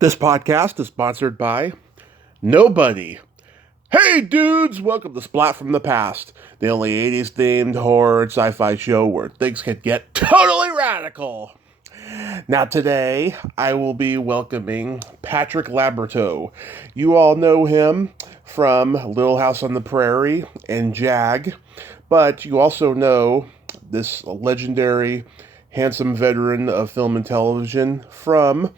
This podcast is sponsored by nobody. Hey dudes, welcome to Splat from the Past, the only 80s themed horror and sci-fi show where things can get totally radical. Now today, I will be welcoming Patrick Labyorteau. You all know him from Little House on the Prairie and Jag, but you also know this legendary, handsome veteran of film and television from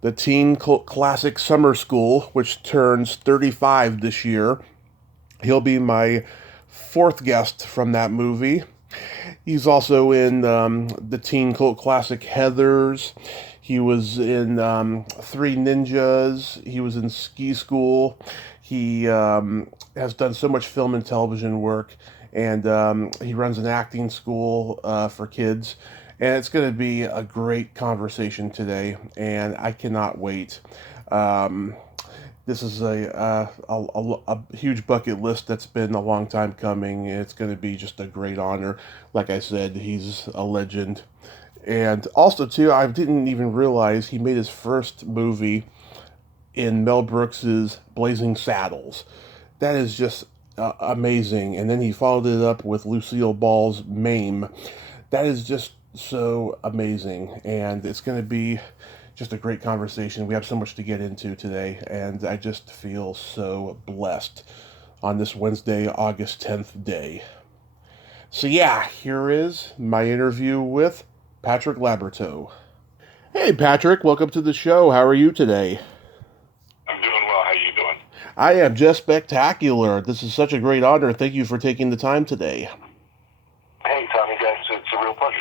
the teen cult classic Summer School, which turns 35 this year. He'll be my fourth guest from that movie. He's also in the teen cult classic Heathers. He was in Three Ninjas. He was in Ski School. He has done so much film and television work, and he runs an acting school for kids. And it's going to be a great conversation today, and I cannot wait. This is a huge bucket list that's been a long time coming. It's going to be just a great honor. Like I said, he's a legend. And also, too, I didn't even realize he made his first movie in Mel Brooks's Blazing Saddles. That is just amazing. And then he followed it up with Lucille Ball's Mame. That is just so amazing, and it's going to be just a great conversation. We have so much to get into today, and I just feel so blessed on this Wednesday, August 10th day. So yeah, here is my interview with Patrick Labyorteau. Hey Patrick, welcome to the show. How are you today? I'm doing well. How you doing? I am just spectacular. This is such a great honor. Thank you for taking the time today. Hey, Tommy, guys, it's a real pleasure.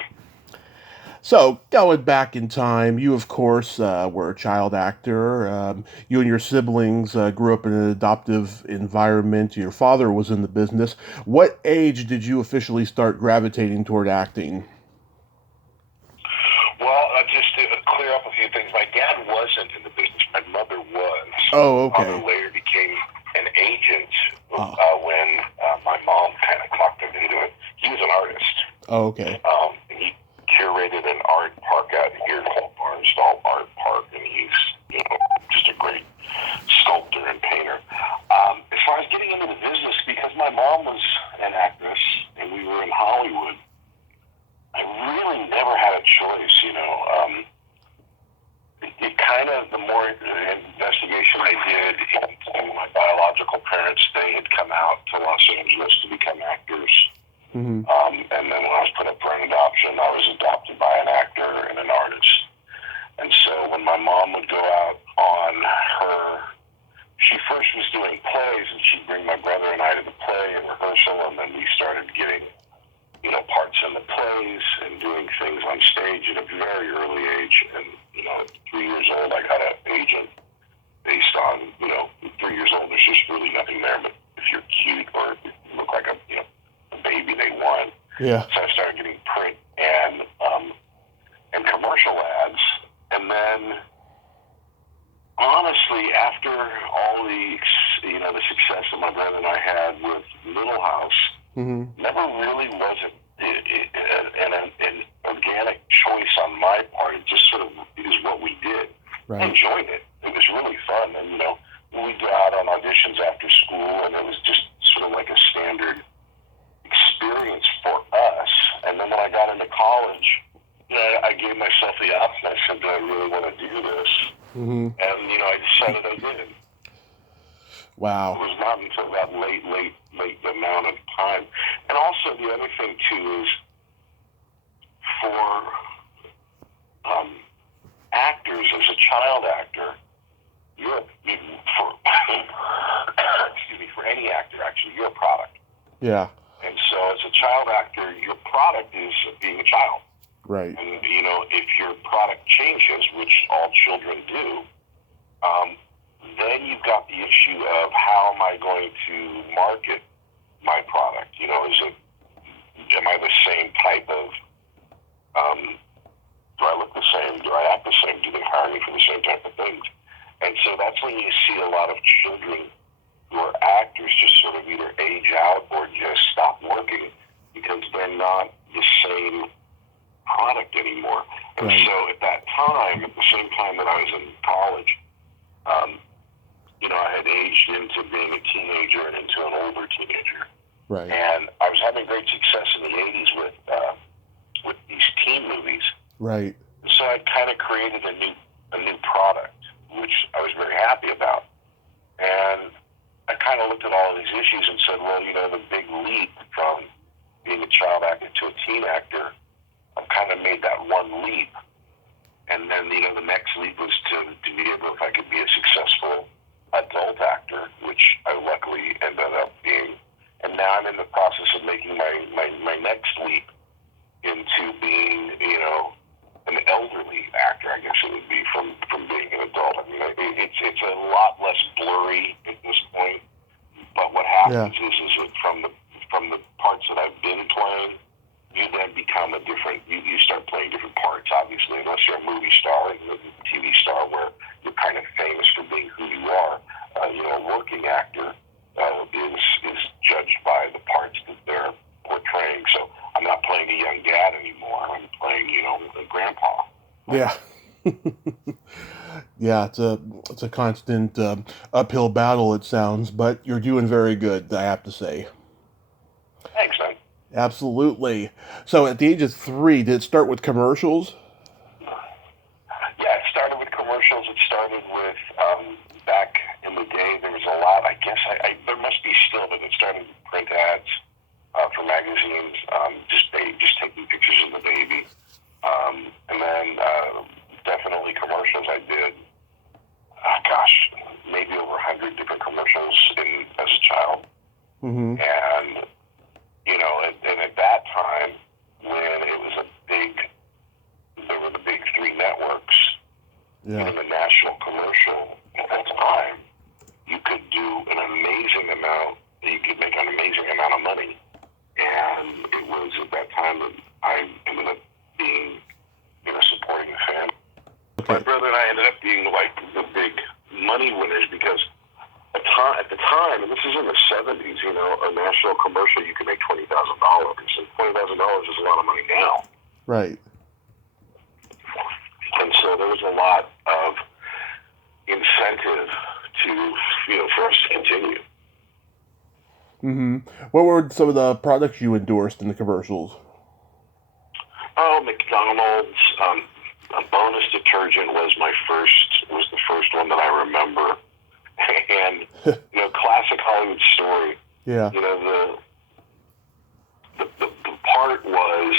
So, going back in time, you, of course, were a child actor. You and your siblings grew up in an adoptive environment. Your father was in the business. What age did you officially start gravitating toward acting? Well, just to clear up a few things, my dad wasn't in the business. My mother was. Oh, My okay. mother later became an agent when my mom kind of clocked him into it. He was an artist. Oh, okay. And he curated an art park out here called Barnstall Art Park, and he's just a great sculptor and painter. As far as getting into the business, because my mom was an actress and we were in Hollywood, I really never had a choice. It kind of, the more investigation I did into my biological parents, they had come out to Los Angeles to become actors. Mm-hmm. And then when I was put up for an adoption, I was adopted by an actor and an artist. And so when my mom would go out on she first was doing plays, and she'd bring my brother and I to the play and rehearsal, and then we started getting, parts in the plays and doing things on stage at a very early age. And, at 3 years old, I got an agent based on, 3 years old, there's just really nothing there, but if you're cute or you look like a baby, they want. Yeah. So I started getting print and commercial ads, and then honestly, after all the the success that my brother and I had with Little House, never really was an organic choice on my part. It just sort of is what we did. Right. I enjoyed it. It was really fun, and we'd go out on auditions after school, and it was just sort of like a standard experience for us. And then when I got into college, I gave myself the option. I said, do I really want to do this? Mm-hmm. And, I decided I did. Wow. It was not until that late amount of time. And also the other thing, too, is for actors, as a child actor, for any actor, actually, you're a product. Yeah. And so as a child actor, your product is being a child. Right. And, if your product changes, which all children do, then you've got the issue of how am I going to market my product? Am I the same type of, do I look the same? Do I act the same? Do they hire me for the same type of things? And so that's when you see a lot of children who are actors just sort of either age out or just stop working because they're not the same product anymore. And Right. so at that time, at the same time that I was in college, um, I had aged into being a teenager and into an older teenager. Right. And I was having great success in the 80s with these teen movies. Right. So I kind of created a new product, which I was very happy about. And I kind of looked at all of these issues and said, well, the big leap from being a child actor to a teen actor, I've kind of made that one leap. And then, the next leap was to be able, if I could be a successful adult actor, which I luckily ended up being. And now I'm in the process of making my next leap into being, an elderly actor, I guess it would be, from being an adult. I mean, it's a lot less blurry at this point. But what happens is that from the parts that I've been playing, you then become a different. You start playing different parts, obviously, unless you're a movie star, a TV star, where you're kind of famous for being who you are. A working actor is judged by the parts that they're portraying. So I'm not playing a young dad anymore. I'm playing, a grandpa. Yeah. Yeah, it's a constant uphill battle, it sounds, but you're doing very good, I have to say. Thanks, man. Absolutely. So at the age of 3, did it start with commercials? Yeah, it started with commercials. It started with, back in the day, there was a lot, I guess, there must be still, but it started with print ads for magazines, just taking pictures of the baby. And then definitely commercials. I did, maybe over 100 different commercials as a child. Mm-hmm. And, and at that time, when it was there were the big 3 networks, in the national commercial at that time, you could make an amazing amount of money. And it was at that time that I ended up being, supporting the family. Okay. My brother and I ended up being like the big money winners because at the time, and this is in the 70s, a national commercial, you could make $20,000. And $20,000 is a lot of money now. Right. And so there was a lot of incentive for us to continue. Mm-hmm. What were some of the products you endorsed in the commercials? Oh, McDonald's. A bonus detergent was the first one that I remember. And, classic Hollywood story. Yeah. The part was,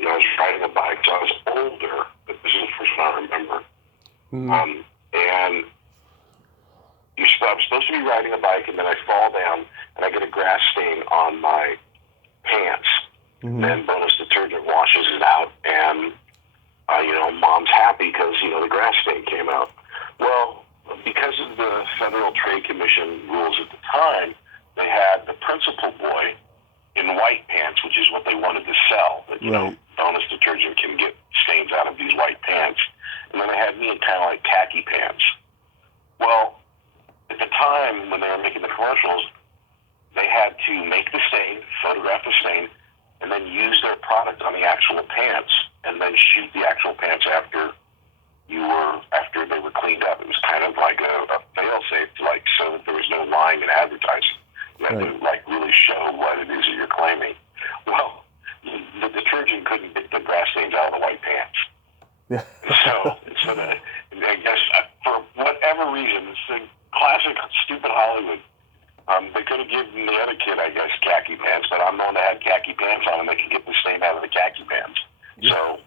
I was riding a bike, so I was older, but this is the first one I remember. Mm-hmm. And I'm supposed to be riding a bike, and then I fall down, and I get a grass stain on my pants. Mm-hmm. And bonus detergent washes it out, and, Mom's happy because, the grass stain came out. Well, because of the Federal Trade Commission rules at the time, they had the principal boy in white pants, which is what they wanted to sell. But, bonus detergent can get stains out of these white pants. And then they had me in kind of like khaki pants. Well, at the time when they were making the commercials, they had to make the stain, photograph the stain, and then use their product on the actual pants, and then shoot the actual pants after they were cleaned up. It was kind of like a fail-safe, so that there was no lying in advertising. You had to really show what it is that you're claiming. Well, the detergent couldn't get the grass stains out of the white pants. Yeah. so I guess for whatever reason, it's the classic stupid Hollywood. They could have given the other kid, I guess, khaki pants, but I'm the one that had khaki pants on, and they could get the stain out of the khaki pants. Yeah. So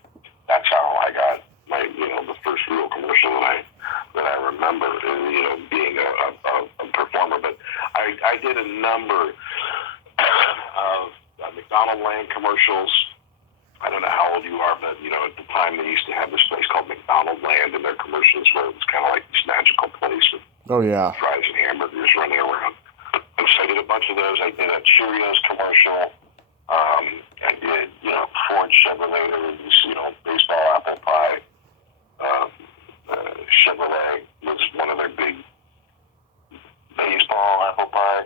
that's how I got my, the first real commercial that I remember, being a performer. But I did a number of McDonald Land commercials. I don't know how old you are, but, at the time they used to have this place called McDonald Land in their commercials where it was kind of like this magical place with fries and hamburgers running around. And so I did a bunch of those. I did a Cheerios commercial. I did, Ford Chevrolet, there was, baseball apple pie. Chevrolet was one of their big baseball apple pie,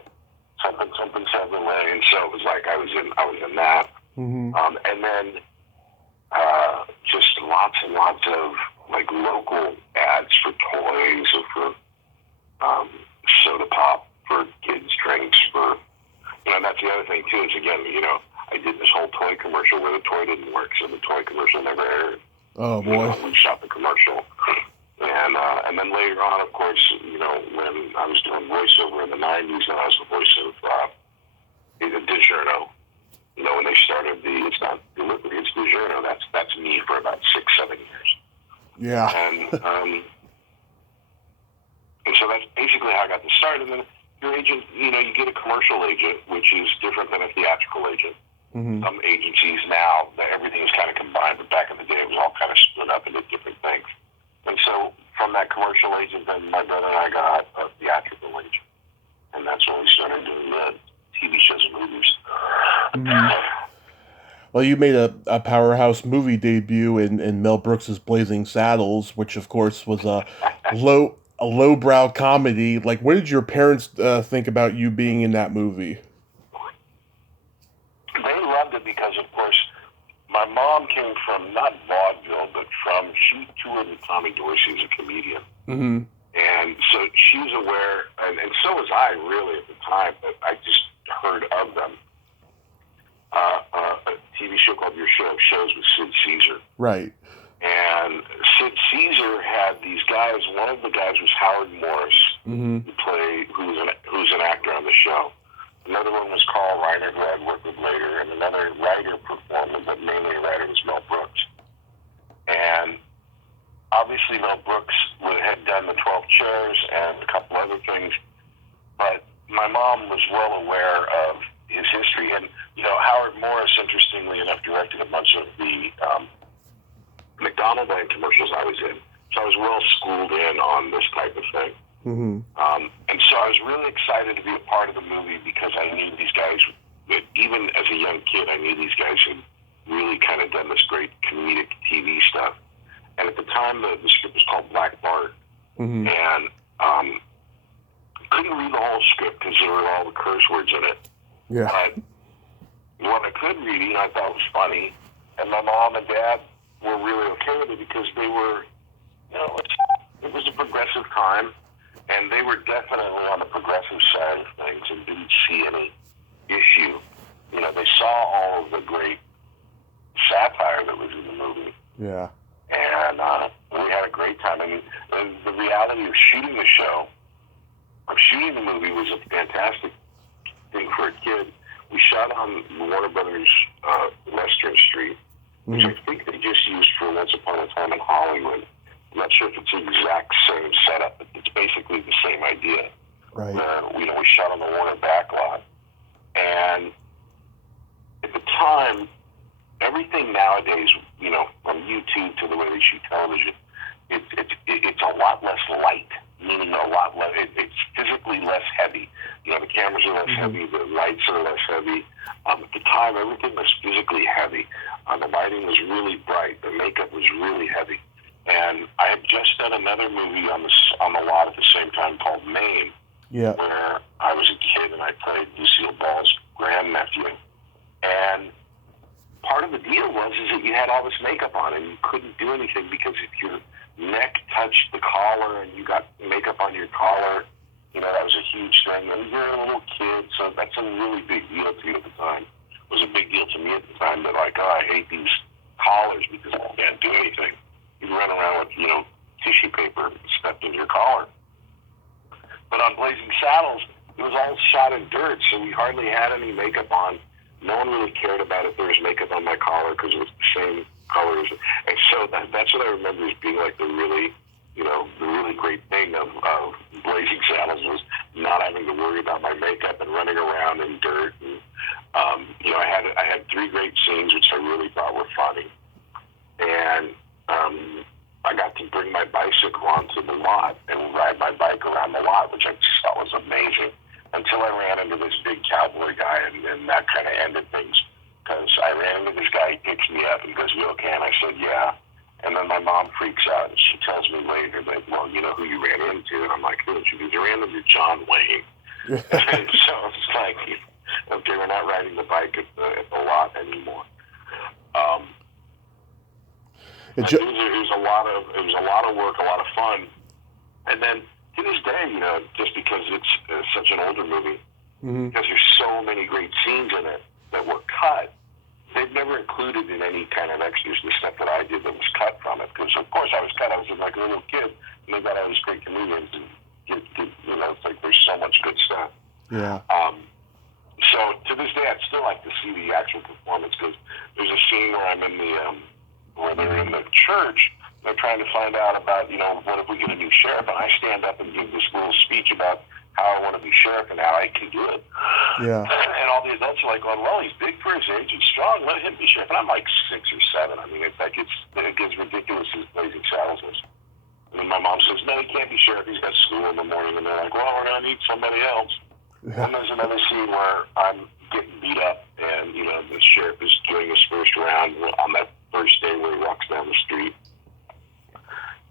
something Chevrolet. And so it was like I was in that. Mm-hmm. And then just lots and lots of like local ads for toys or for cartoons again. I did this whole toy commercial where the toy didn't work, so the toy commercial never aired. Oh boy! We shot the commercial, and then later on, of course, when I was doing voiceover in the '90s, and I was the voice of DiGiorno. When they started it's not delivery, it's DiGiorno. That's me for about 6-7 years. Yeah. And so that's basically how I got the start. And then your agent, you get a commercial agent, which is different than a theatrical agent. Mm-hmm. Some agencies now, everything's kind of combined, but back in the day, it was all kind of split up into different things. And so from that commercial agent, then my brother and I got a theatrical agent. And that's when we started doing TV shows and movies. Mm-hmm. Well, you made a powerhouse movie debut in Mel Brooks's Blazing Saddles, which of course was a lowbrow comedy. Like, what did your parents think about you being in that movie? They loved it because, of course, my mom came from not vaudeville, but she toured with Tommy Dorsey as a comedian. Mm-hmm. And so she was aware, and so was I really at the time, but I just heard of them. A TV show called Your Show of Shows with Sid Caesar. Right. And Sid Caesar had these guys. One of the guys was Howard Morris, mm-hmm. who's an actor on the show. Another one was Carl Reiner, who I'd worked with later, and another writer performer, but mainly a writer was Mel Brooks. And obviously Mel Brooks had done the 12 Chairs and a couple other things, but my mom was well aware of his history. And, Howard Morris, interestingly enough, directed a bunch of the McDonald's commercials I was in. So I was well schooled in on this type of thing. Mm-hmm. And so I was really excited to be a part of the movie because I knew these guys, even as a young kid, I knew these guys had really kind of done this great comedic TV stuff. And at the time, the script was called Black Bart. Mm-hmm. And couldn't read the whole script because there were all the curse words in it. Yeah. But what I could read, I thought was funny. And my mom and dad were really okay with it because they were, it was a progressive time. And they were definitely on the progressive side of things and didn't see any issue. They saw all of the great satire that was in the movie. Yeah. And we had a great time. I mean, the reality of shooting the movie was a fantastic thing for a kid. We shot on Warner Brothers Western Street, which I think they just used for Once Upon a Time in Hollywood. I'm not sure if it's the exact same setup, but it's basically the same idea. Right. We shot on the Warner backlot. And at the time, everything nowadays, from YouTube to the way they shoot television, it's a lot less light, meaning a lot less, it's physically less heavy. The cameras are less heavy, the lights are less heavy. At the time, everything was physically heavy. The lighting was really bright. The makeup was really heavy. And I had just done another movie on the lot at the same time called Maine, where I was a kid and I played Lucille Ball's grandnephew. And part of the deal was that you had all this makeup on and you couldn't do anything because if your neck touched the collar and you got makeup on your collar, that was a huge thing. And you're a little kid, so that's a really big deal to you at the time. It was a big deal to me at the time that I hate these collars because I can't do anything. You run around with, tissue paper stuffed in your collar. But on Blazing Saddles, it was all shot in dirt, so we hardly had any makeup on. No one really cared about if there was makeup on my collar because it was the same colors. And so that's what I remember as being like the really great thing of Blazing Saddles was not having to worry about my makeup and running around in dirt. And, I had 3 great scenes, which I really thought were funny. And I got to bring my bicycle onto the lot and ride my bike around the lot, which I just thought was amazing. Until I ran into this big cowboy guy, and then that kind of ended things. Because I ran into this guy, he picks me up and goes, "You okay?" And I said, "Yeah." And then my mom freaks out, and she tells me later that, "Well, you know who you ran into?" And I'm like, "Who?" She goes, "You ran into John Wayne." And so it's like, okay, we're not riding the bike at the lot anymore. It was a lot of work, a lot of fun, and then to this day, just because it's such an older movie, because there's so many great scenes in it that were cut. They've never included in any kind of extras the stuff that I did that was cut from it. Because, of course, I was cut. I was like a little kid, and they got all these great comedians. And, it's like there's so much good stuff. Yeah. So, to this day, I'd still like to see the actual performance, because there's a scene where I'm in where they're in the church. They're trying to find out about, what if we get a new sheriff? And I stand up and give this little speech about how I want to be sheriff and how I can do it. Yeah. And all the adults are like, well, he's big for his age and strong. Let him be sheriff. And I'm like 6 or 7. I mean, it gets ridiculous as Blazing Saddles is. And then my mom says, no, he can't be sheriff. He's got school in the morning. And they're like, well, we're going to need somebody else. Yeah. And there's another scene where I'm getting beat up, and, the sheriff is doing his first round on that first day where he walks down the street.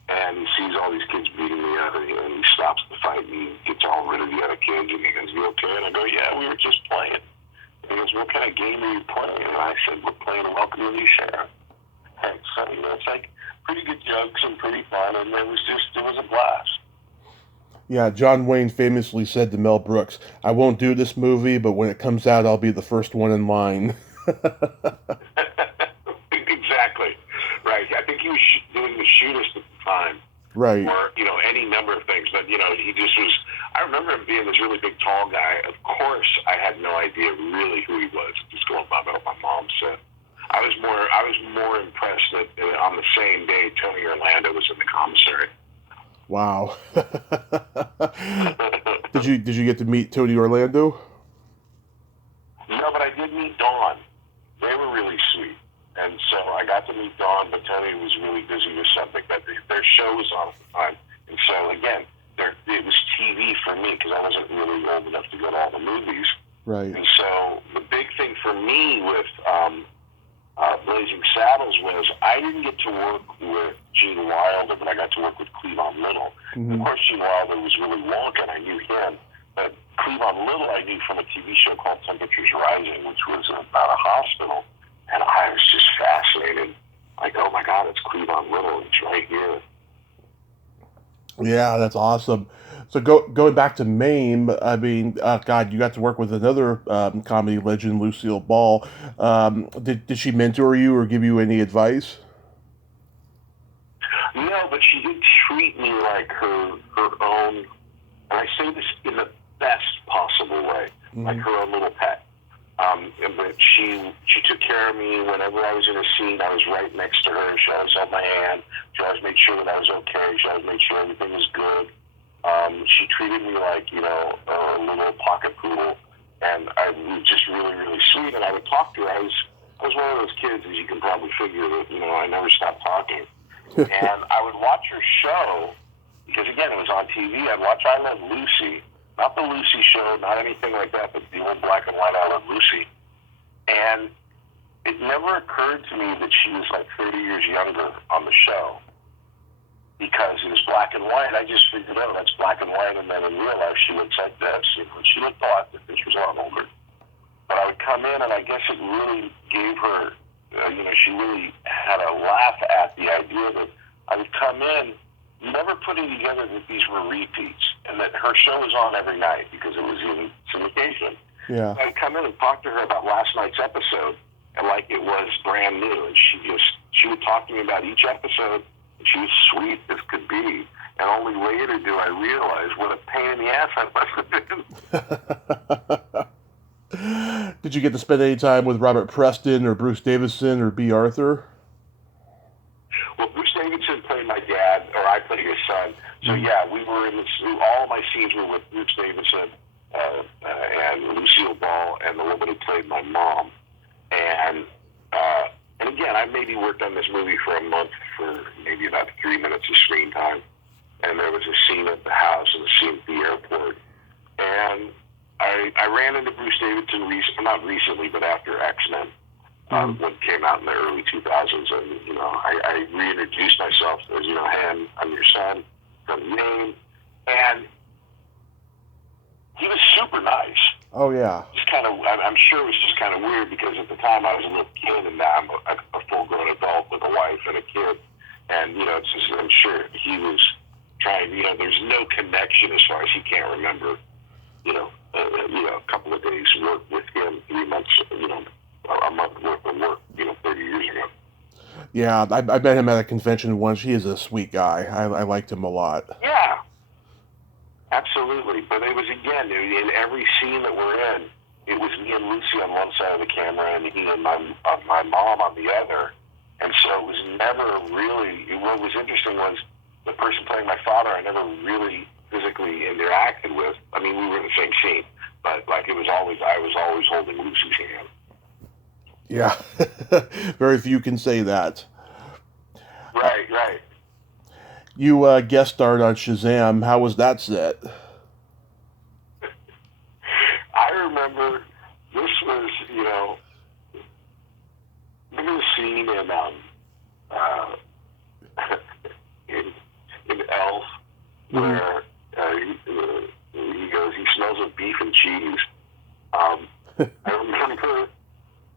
And he sees all these kids beating me up, and he stops the fight, and he gets all rid of the other kids, and he goes, you okay? And I go, yeah, we were just playing. And he goes, what kind of game are you playing? And I said, we're playing Welcome to the Sheriff. And so, it's like pretty good jokes and pretty fun, and it was a blast. Yeah, John Wayne famously said to Mel Brooks, I won't do this movie, but when it comes out, I'll be the first one in line. Exactly. Right. I think he was doing the shootist at the time. Right. Or, any number of things. But, he just was, I remember him being this really big, tall guy. Of course, I had no idea really who he was, just going by what my mom said. I was more impressed that on the same day, Tony Orlando was in the commissary. Wow. Did you get to meet Tony Orlando? No, but I did meet Dawn. They were really sweet. And so I got to meet Dawn, but Tony was really busy with something. But their show was on at the time. And so, again, it was TV for me, because I wasn't really old enough to go to all the movies. Right. And so the big thing for me with Blazing Saddles was I didn't get to work with Gene Wilder, but I got to work with Cleavon Little. Mm-hmm. Of course, Gene Wilder was really Wonka, and I knew him. But Cleavon Little I knew from a TV show called Temperatures Rising, which was about a hospital. And I was just fascinated. Like, oh my God, it's Cleavon Little. It's right here. Yeah, that's awesome. So going back to MAME, I mean, God, you got to work with another comedy legend, Lucille Ball. Did she mentor you or give you any advice? No, but she did treat me like her own, and I say this in the best possible way, like her own little pet. But she took care of me whenever I was in a scene. I was right next to her. She always held my hand. She always made sure that I was okay. She always made sure everything was good. She treated me like, a little pocket poodle, and I was just really, really sweet. And I would talk to her. I was one of those kids, as you can probably figure, that I never stopped talking. And I would watch her show because, again, it was on TV. I'd watch I Love Lucy, not the Lucy show, not anything like that, but the old black and white I Love Lucy. And it never occurred to me that she was like 30 years younger on the show, because it was black and white. I just figured, oh, that's black and white, and then in real life she looks like this. She looked a lot different. She was a lot older. But I would come in, and I guess it really gave her, she really had a laugh at the idea that I would come in, never putting together that these were repeats, and that her show was on every night because it was in syndication. Yeah. So I'd come in and talk to her about last night's episode, and like it was brand new, and she would talk to me about each episode. She was sweet as could be, and only later do I realize what a pain in the ass I must have been. Did you get to spend any time with Robert Preston or Bruce Davison or B. Arthur? Well, Bruce Davison played my dad, or I played his son. So yeah, we were in all of my scenes were with Bruce Davison and Lucille Ball and the woman who played my mom. And again, I maybe worked on this movie for a month for maybe about 3 minutes of screen time. And there was a scene at the house and a scene at the airport. And I ran into Bruce Davidson not recently, but after X-Men, when it came out in the early 2000s. And, I reintroduced myself as, hey, I'm your son from Maine. And he was super nice. Oh, yeah. Just kind of, I'm sure it was just kind of weird because at the time I was a little kid, and now I'm a full-grown adult with a wife and a kid. And, it's just, I'm sure he was trying, there's no connection as far as he can't remember, a couple of days work with him, 3 months, a month worth of work, 30 years ago. Yeah, I met him at a convention once. He is a sweet guy. I liked him a lot. Yeah, absolutely. But it was, again, in every scene that we're in, it was me and Lucy on one side of the camera and he and my mom on the other. And so it was never really, what was interesting was the person playing my father I never really physically interacted with. I mean, we were in the same scene, but like I was always holding Lucy's hand. Yeah, very few can say that. Right. You guest starred on Shazam. How was that set? I remember this was, remember the scene in Elf where he goes, he smells of beef and cheese. I remember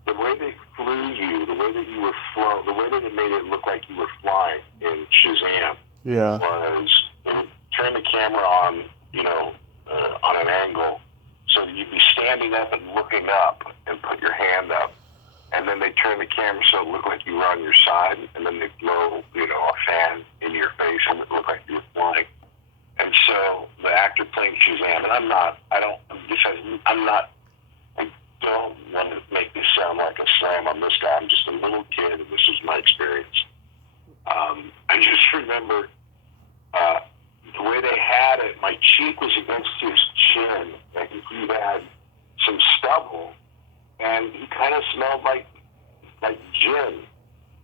the way they flew you, the way that you were flown, the way that it made it look like you were flying in Shazam. Yeah. Was they would turn the camera on, on an angle, so that you'd be standing up and looking up and put your hand up, and then they turn the camera so it looked like you were on your side, and then they blow, a fan in your face and it looked like you were flying. And so the actor playing Shazam, and I don't want to make this sound like a slam on this guy. I'm just a little kid, and this is my experience. I just remember the way they had it, my cheek was against his chin, like he had some stubble, and he kind of smelled like gin.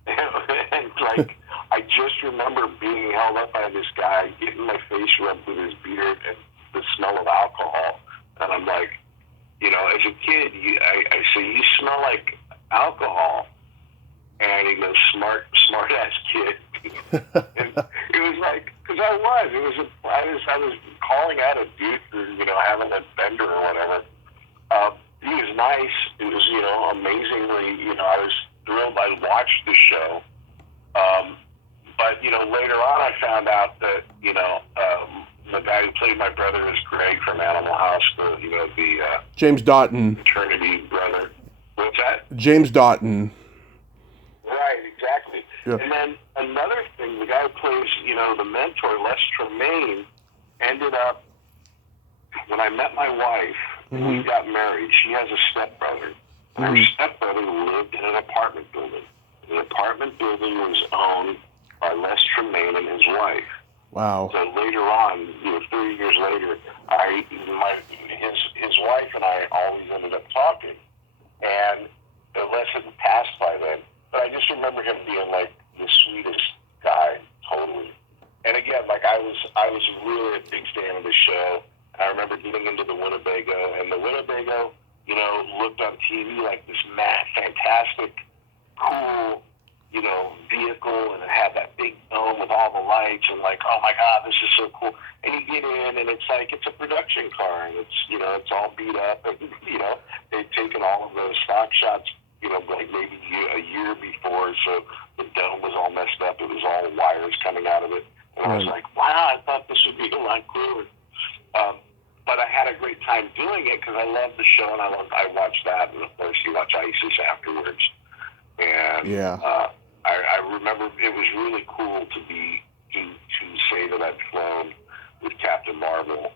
And like, I just remember being held up by this guy, getting my face rubbed with his beard and the smell of alcohol. And I'm like, as a kid, I say, you smell like alcohol. And he goes, smart ass kid. And it was like, because I was calling out a dude for, having a bender or whatever. He was nice. It was, amazingly, I was thrilled. I watched the show. But, later on I found out that, the guy who played my brother is Greg from Animal House, the James Doughton. Fraternity brother. What's that? James Doughton. Right, exactly. Yeah. And then another thing, the guy who plays, the mentor, Les Tremaine, ended up, when I met my wife, and we got married, she has a stepbrother. And her stepbrother lived in an apartment building. The apartment building was owned by Les Tremaine and his wife. Wow. So later on, 30 years later, his wife and I always ended up talking. And Les had passed by then. But I just remember him being like the sweetest guy, totally. And again, like I was really a big fan of the show. I remember getting into the Winnebago, and the Winnebago, looked on TV like this fantastic, cool, vehicle, and it had that big dome with all the lights, and like, oh my God, this is so cool. And you get in, and it's like, it's a production car, and it's, it's all beat up, and, they've taken all of those stock shots, like maybe a year before, so the dome was all messed up. It was all wires coming out of it. And I was like, wow, I thought this would be a lot cooler. But I had a great time doing it because I loved the show, and I watched that, and of course you watch ISIS afterwards. And I remember it was really cool to say that I'd flown with Captain Marvel.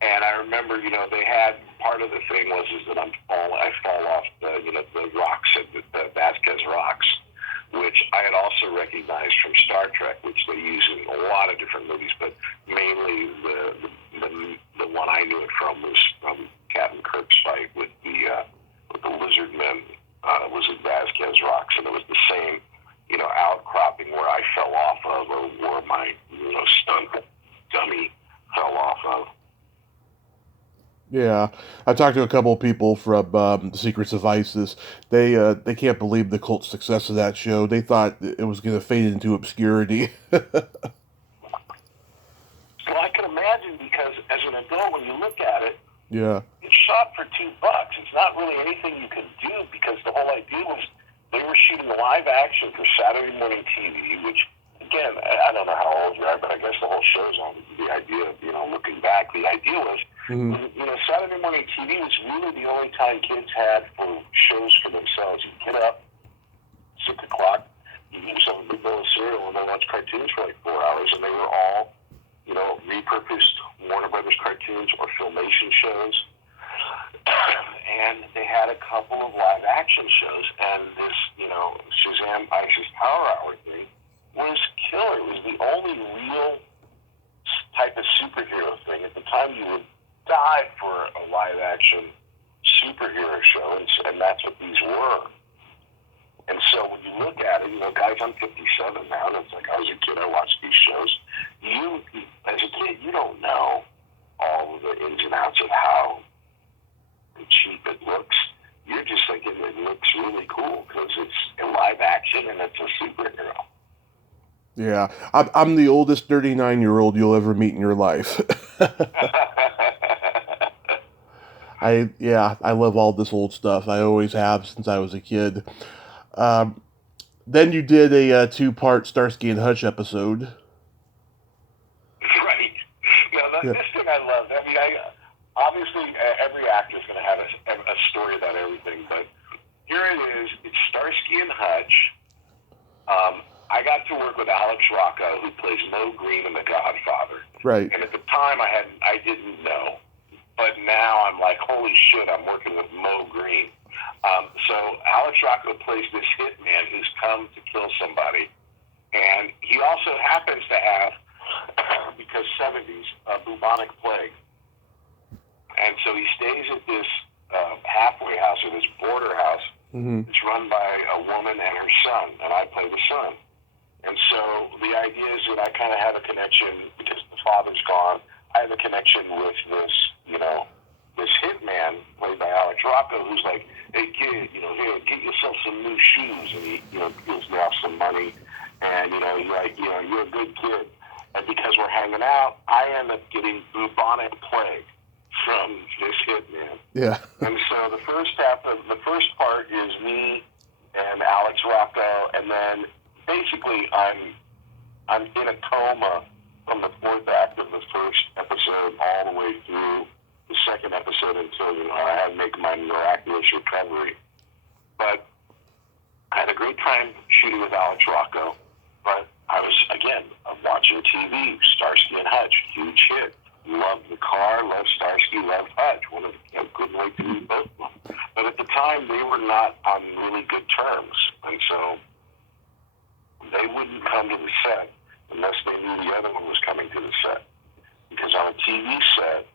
And I remember, they had, part of the thing was that I fall off the rocks, the Vasquez rocks, which I had also recognized from Star Trek, which they use in a lot of different movies, but mainly the one I knew it from was from Captain Kirk's fight with the lizard men. Was at Vasquez rocks, and it was the same, outcropping where I fell off of, or where my, stunt dummy fell off of. Yeah, I talked to a couple of people from the Secrets of ISIS. They can't believe the cult success of that show. They thought it was going to fade into obscurity. Well, I can imagine, because as an adult, when you look at it, it's shot for $2. It's not really anything you can do, because the whole idea was they were shooting live action for Saturday morning TV, which, again, I don't know how old you are, but I guess the whole show's on the idea of, looking back. The idea was Mm-hmm. Saturday morning TV was really the only time kids had for shows for themselves. You get up, 6 o'clock, you eat yourself a big bowl of cereal, and then watch cartoons for like 4 hours, and they were all, repurposed Warner Brothers cartoons or Filmation shows. And they had a couple of live action shows, and this, Shazam Isis Power Hour thing was killer. It was the only real type of superhero thing. At the time, you would die for a live action superhero show, and that's what these were. And so when you look at it, guys, I'm 57 now, and it's like I was a kid, I watched these shows. You, as a kid, you don't know all of the ins and outs of how cheap it looks. You're just thinking it looks really cool because it's a live action and it's a superhero. Yeah, I'm the oldest 39-year-old you'll ever meet in your life. I love all this old stuff. I always have since I was a kid. Then you did a 2-part Starsky and Hutch episode. Right. This thing I love. I mean, obviously every actor is going to have a story about everything, but here it is. It's Starsky and Hutch. I got to work with Alex Rocco, who plays Mo Green in The Godfather. Right. And at the time, I didn't know, but now I'm like, holy shit, I'm working with Mo Green. So Alex Rocco plays this hitman who's come to kill somebody, and he also happens to have, because 70s, a bubonic plague. And so he stays at this halfway house, or this border house. Mm-hmm. It's run by a woman and her son, and I play the son. And so the idea is that I kind of have a connection, because the father's gone, I have a connection with this, this hitman played by Alex Rocco, who's like, hey kid, here, get yourself some new shoes, and he, gives me off some money, and, he's like, you're a good kid. And because we're hanging out, I end up getting bubonic plague from this hitman. Yeah. And so the first part is me and Alex Rocco, and then basically I'm in a coma from the 4th act of the first episode all the way through the 2nd episode until I had to make my miraculous recovery. But I had a great time shooting with Alex Rocco, but I was, again, watching TV, Starsky and Hutch, huge hit. Loved the car, loved Starsky, loved Hutch. Couldn't wait to meet both of them. But at the time, they were not on really good terms. And so they wouldn't come to the set unless they knew the other one was coming to the set. Because on a TV set,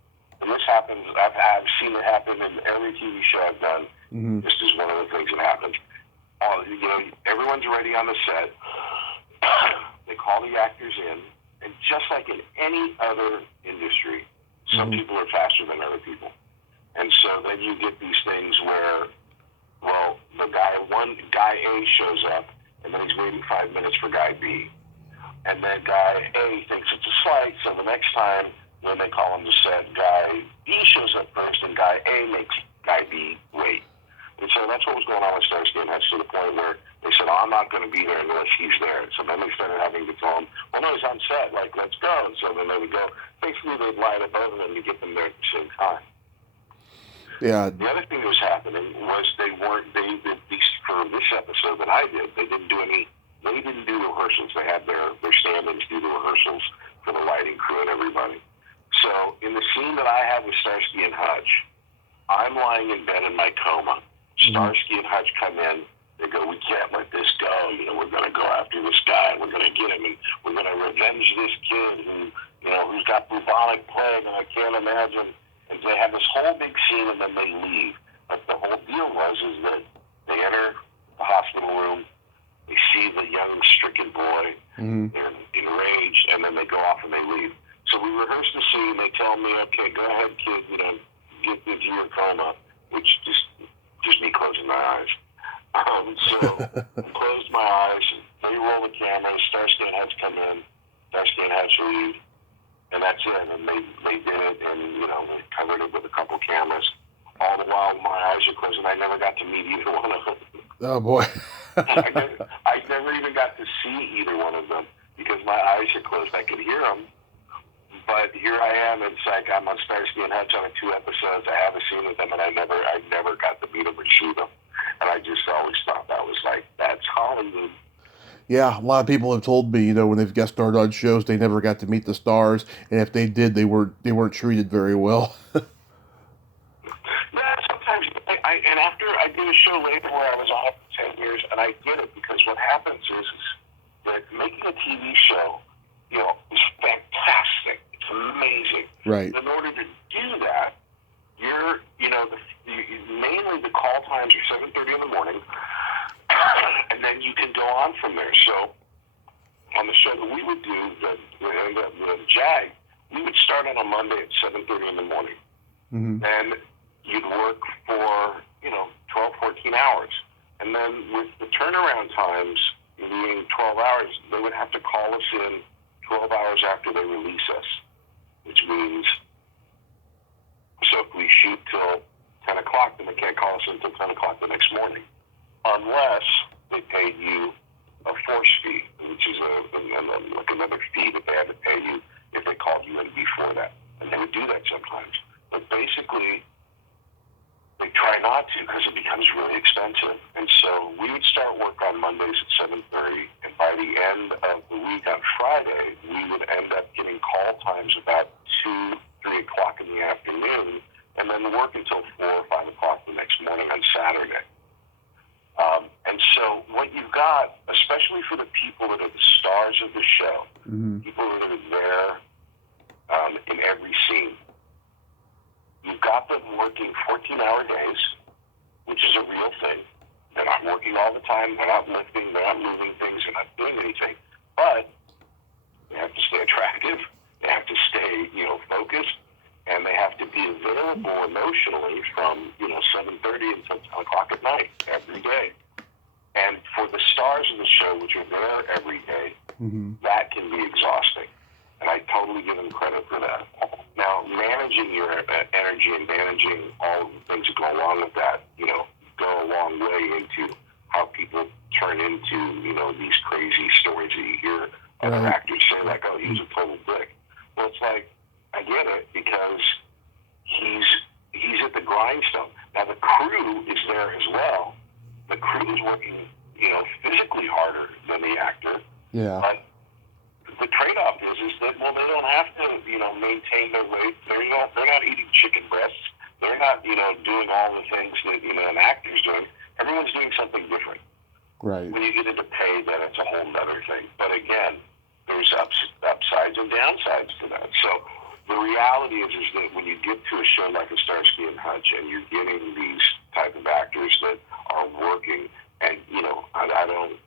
and this happens, I've seen it happen in every TV show I've done. Mm-hmm. This is one of the things that happens. Everyone's ready on the set. They call the actors in. And just like in any other industry, some Mm-hmm. people are faster than other people. And so then you get these things where, guy A shows up, and then he's waiting 5 minutes for guy B. And then guy A thinks it's a slight, so the next time when they call him to set, guy B shows up first, and guy A makes guy B wait. And so that's what was going on with Starsky and Hutch, to the point where they said, I'm not going to be there unless he's there. So then they started having to tell him, well, no, he's on set, let's go. And so then they would go. Basically, they'd line up both of them to get them there at the same time. Yeah. The other thing that was happening was for this episode that I did, they didn't do rehearsals. They had their stand-ins do the rehearsals for the lighting crew and everybody. So in the scene that I had with Starsky and Hutch, I'm lying in bed in my coma. Starsky and Hutch come in. They go, we can't let this go. We're going to go after this guy. We're going to get him, and we're going to revenge this kid who's got bubonic plague, and I can't imagine. And they have this whole big scene, and then they leave. But the whole deal is that they enter the hospital room. They see the young, stricken boy. Mm-hmm. They're enraged, and then they go off and they leave. So we rehearse the scene. They tell me, okay, go ahead, kid, get into your coma, which just me closing my eyes. So I closed my eyes, and they roll the camera, Starsky and Hutch come in, Starsky and Hutch leave, and that's it. And they did it, and they covered it with a couple cameras. All the while my eyes are closed, and I never got to meet either one of them. Oh boy. I never even got to see either one of them because my eyes are closed. I could hear them, But here I am. It's like I'm on Starsky and Hutch on 2 episodes. I have a scene with them, and I never got to meet them or shoot them. And I just always thought that was like, that's Hollywood. Yeah, a lot of people have told me, when they've guest starred on shows, they never got to meet the stars, and if they did, they weren't treated very well. Yeah, sometimes and after I did a show later where I was on it for 10 years, and I get it, because what happens is that making a TV show, is fantastic. It's amazing. Right. In order to do that, mainly the call times are 7:30 in the morning, and then you can go on from there. So on the show that we would do, the Jag, we would start on a Monday at 7:30 in the morning. Mm-hmm. And you'd work for, 12, 14 hours. And then with the turnaround times being 12 hours, they would have to call us in 12 hours after they release us, which means, so if we shoot till 10 o'clock, then they can't call us in until 10 o'clock the next morning, unless they paid you a force fee, which is like another fee that they had to pay you if they called you in before that. And they would do that sometimes. But basically, they try not to because it becomes really expensive. And so we would start work on Mondays at 7:30, and by the end of the week on Friday, we would end up getting call times about 2, 3 o'clock in the afternoon, and then work until 4 or 5 o'clock the next morning on Saturday. And so what you've got, especially for the people that are the stars of the show, Mm-hmm. people that are there in every scene, you've got them working 14-hour days, which is a real thing. They're not working all the time. They're not lifting. They're not moving things. They're not doing anything. But they have to stay attractive. They have to stay, focused. And they have to be available emotionally from, 7:30 until 10 o'clock at night every day. And for the stars of the show, which are there every day, Mm-hmm. that can be exhausting. And I totally give them credit for that. Now, managing your energy and managing all of the things that go along with that, go a long way into how people turn into, these crazy stories that you hear other Right. actors say, like, oh, he was a total dick. Well, it's like, I get it, because he's at the grindstone. Now, the crew is there as well. The crew is working, physically harder than the actor. Yeah. But the trade-off is that, they don't have to, maintain their weight. They're not eating chicken breasts. They're not, doing all the things that, an actor's doing. Everyone's doing something different. Right. When you get into pay, then it's a whole other thing. But again, there's upsides and downsides to that. So the reality is that when you get to a show like a Starsky and Hutch, and you're getting these type of actors that are working, and, I don't,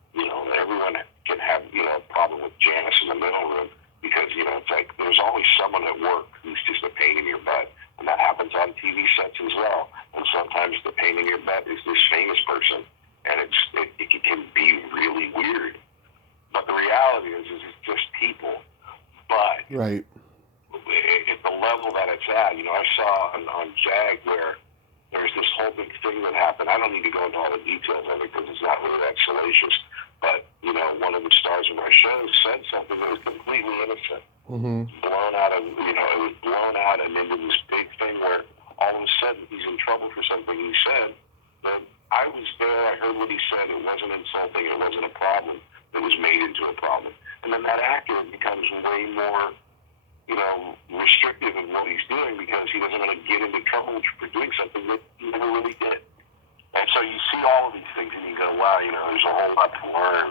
everyone can have, a problem with Janice in the middle room, because, it's like there's always someone at work who's just a pain in your butt. And that happens on TV sets as well. And sometimes the pain in your butt is this famous person, and it can be really weird. But the reality is it's just people. But Right. at the level that it's at, I saw on Jag where there's this whole big thing that happened. I don't need to go into all the details of it because it's not really that salacious. But, one of the stars of our show said something that was completely innocent. Mm-hmm. Blown out of, it was blown out and into this big thing where all of a sudden he's in trouble for something he said. But I was there, I heard what he said. It wasn't insulting, it wasn't a problem. It was made into a problem. And then that actor becomes way more, restrictive in what he's doing because he doesn't want to get into trouble for doing something that he never really did. And so you see all of these things and you go, wow, there's a whole lot to learn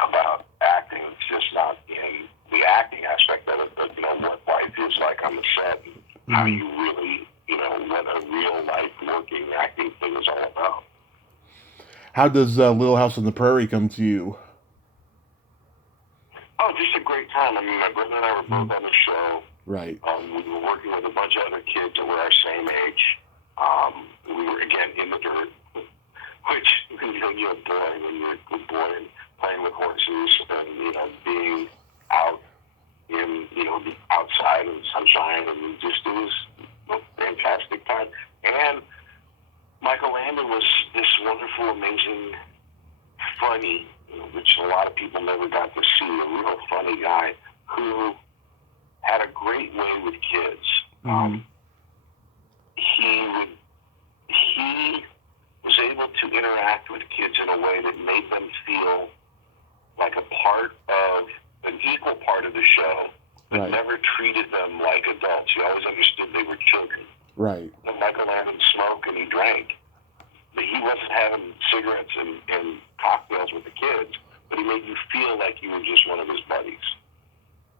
about acting. It's just not in the acting aspect of it, but, what life is like on the set and how you really, what a real life working acting thing is all about. How does Little House on the Prairie come to you? Oh, just a great time. I mean, my brother and I were both on the show. Right. We were working with a bunch of other kids that were our same age. We were, again, in the dirt, which, you're a boy when you're a boy and playing with horses and, being out in, the outside in the sunshine, and it was a fantastic time. And Michael Landon was this wonderful, amazing, funny, which a lot of people never got to see, a real funny guy who had a great way with kids. He was able to interact with kids in a way that made them feel like an equal part of the show, but never treated them like adults. He always understood they were children. Right. And Michael Landon smoked and he drank. But he wasn't having cigarettes and cocktails with the kids, but he made you feel like you were just one of his buddies.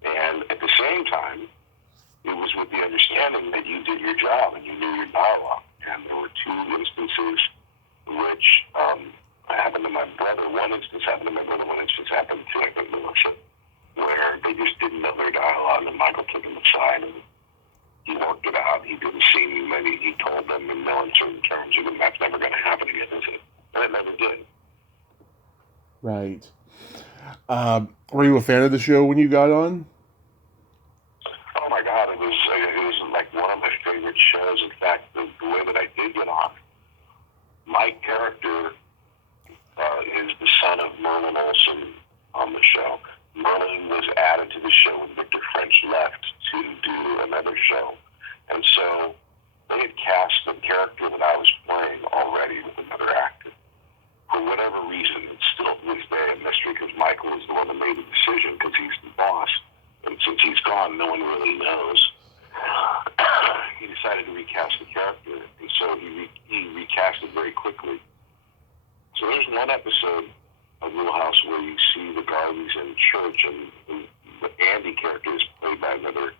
And at the same time, it was with the understanding that you did your job and you knew your dialogue. And there were two instances which happened to my brother. One instance happened to my brother, one instance happened to like the militia, where they just didn't know their dialogue, and Michael took him aside and he worked it out. He didn't see me, maybe he told them in no uncertain terms, that's never going to happen again, is it? And it never did. Right. Were you a fan of the show when you got on? Oh my God, it was like one of my favorite shows. In fact, the way that I did get on, my character is the son of Merlin Olsen on the show. Merlin was added to the show when Victor French left to do another show. And so they had cast the character that I was playing already with another actor. For whatever reason, it's still to this day a mystery because Michael is the one that made the decision because he's the boss. And since he's gone, no one really knows. He decided to recast the character, and so he recast it very quickly. So there's one episode of Little House where you see the Garveys in church, and the Andy character is played by another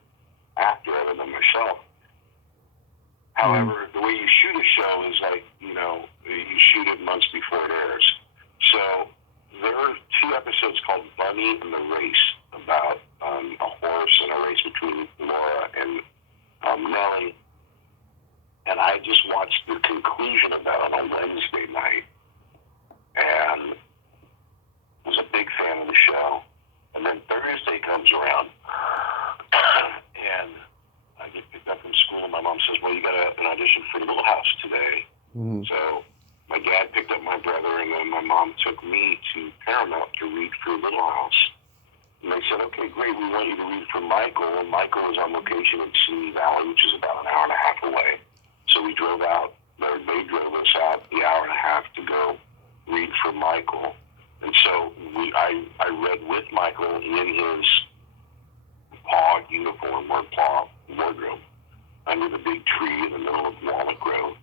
actor other than myself. However, the way you shoot a show is like, you shoot it months before it airs. So there are two episodes called Bunny and the Race about a horse and a race between Laura and Nellie. And I just watched the conclusion of that on a Wednesday night and was a big fan of the show. And then Thursday comes around and I get picked up from school and my mom says, well, you got an audition for Little House today. So my dad picked up my brother and then my mom took me to Paramount to read for Little House. And they said, okay, great, we want you to read for Michael. And Michael was on location in Simi Valley, which is about an hour and a half away. So we drove out, or they drove us out the hour and a half to go read for Michael. And so I read with Michael in his paw uniform or paw wardrobe under the big tree in the middle of Walnut Grove.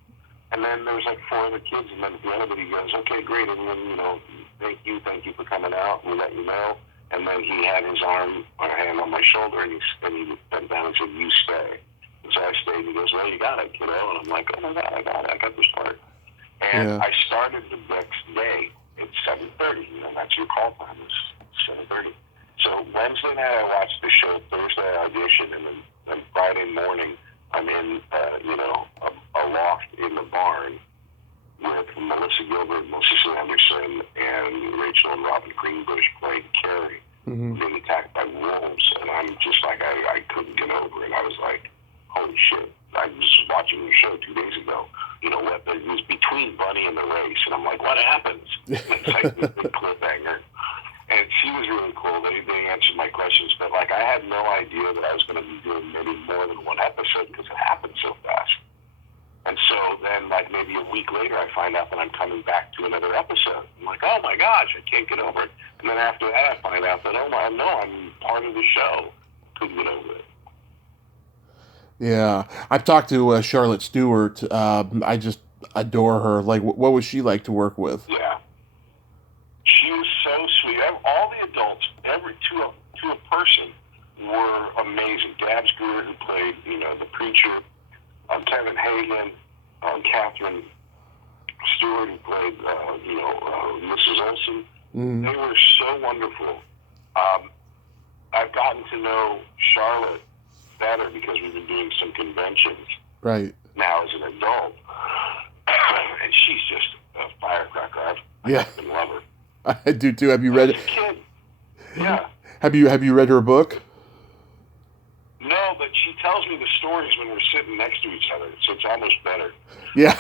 And then there was like four other kids, and then at the end of it, he goes, okay, great, everyone, thank you for coming out, we'll let you know. And then he had his arm or hand on my shoulder, and he bent down and said, you stay. And so I stayed, and he goes, well, you got it, kiddo. And I'm like, oh my God, I got this part. And I started the next day at 7:30, that's your call time, is 7:30. So Wednesday night I watched the show, Thursday I auditioned, and then Friday morning I'm in, a loft in the barn with Melissa Gilbert, Melissa Sanderson, and Rachel and Robin Greenbush playing Carrie, being attacked by wolves. And I'm just like, I couldn't get over it. I was like, holy shit. I was watching the show 2 days ago. It was between Bunny and the Race. And I'm like, what happens? It's like this big cliffhanger. And she was really cool. They answered my questions. But, I had no idea that I was going to be doing maybe more than one episode because it happened so fast. And so then, maybe a week later, I find out that I'm coming back to another episode. I'm like, oh, my gosh, I can't get over it. And then after that, I find out that, oh, no, I'm part of the show. Couldn't get over it. Yeah. I've talked to Charlotte Stewart. I just adore her. What was she like to work with? Yeah. She was so sweet. All the adults, to a person, were amazing. Dabs Greer, who played, the preacher, Kevin Hagen, Catherine Stewart, who played, Mrs. Olsen. They were so wonderful. I've gotten to know Charlotte better because we've been doing some conventions. Right. Now as an adult, and she's just a firecracker. I love her. I do too. Have you read it? As a kid. Yeah. Have you read her book? No, but she tells me the stories when we're sitting next to each other, so it's almost better. Yeah.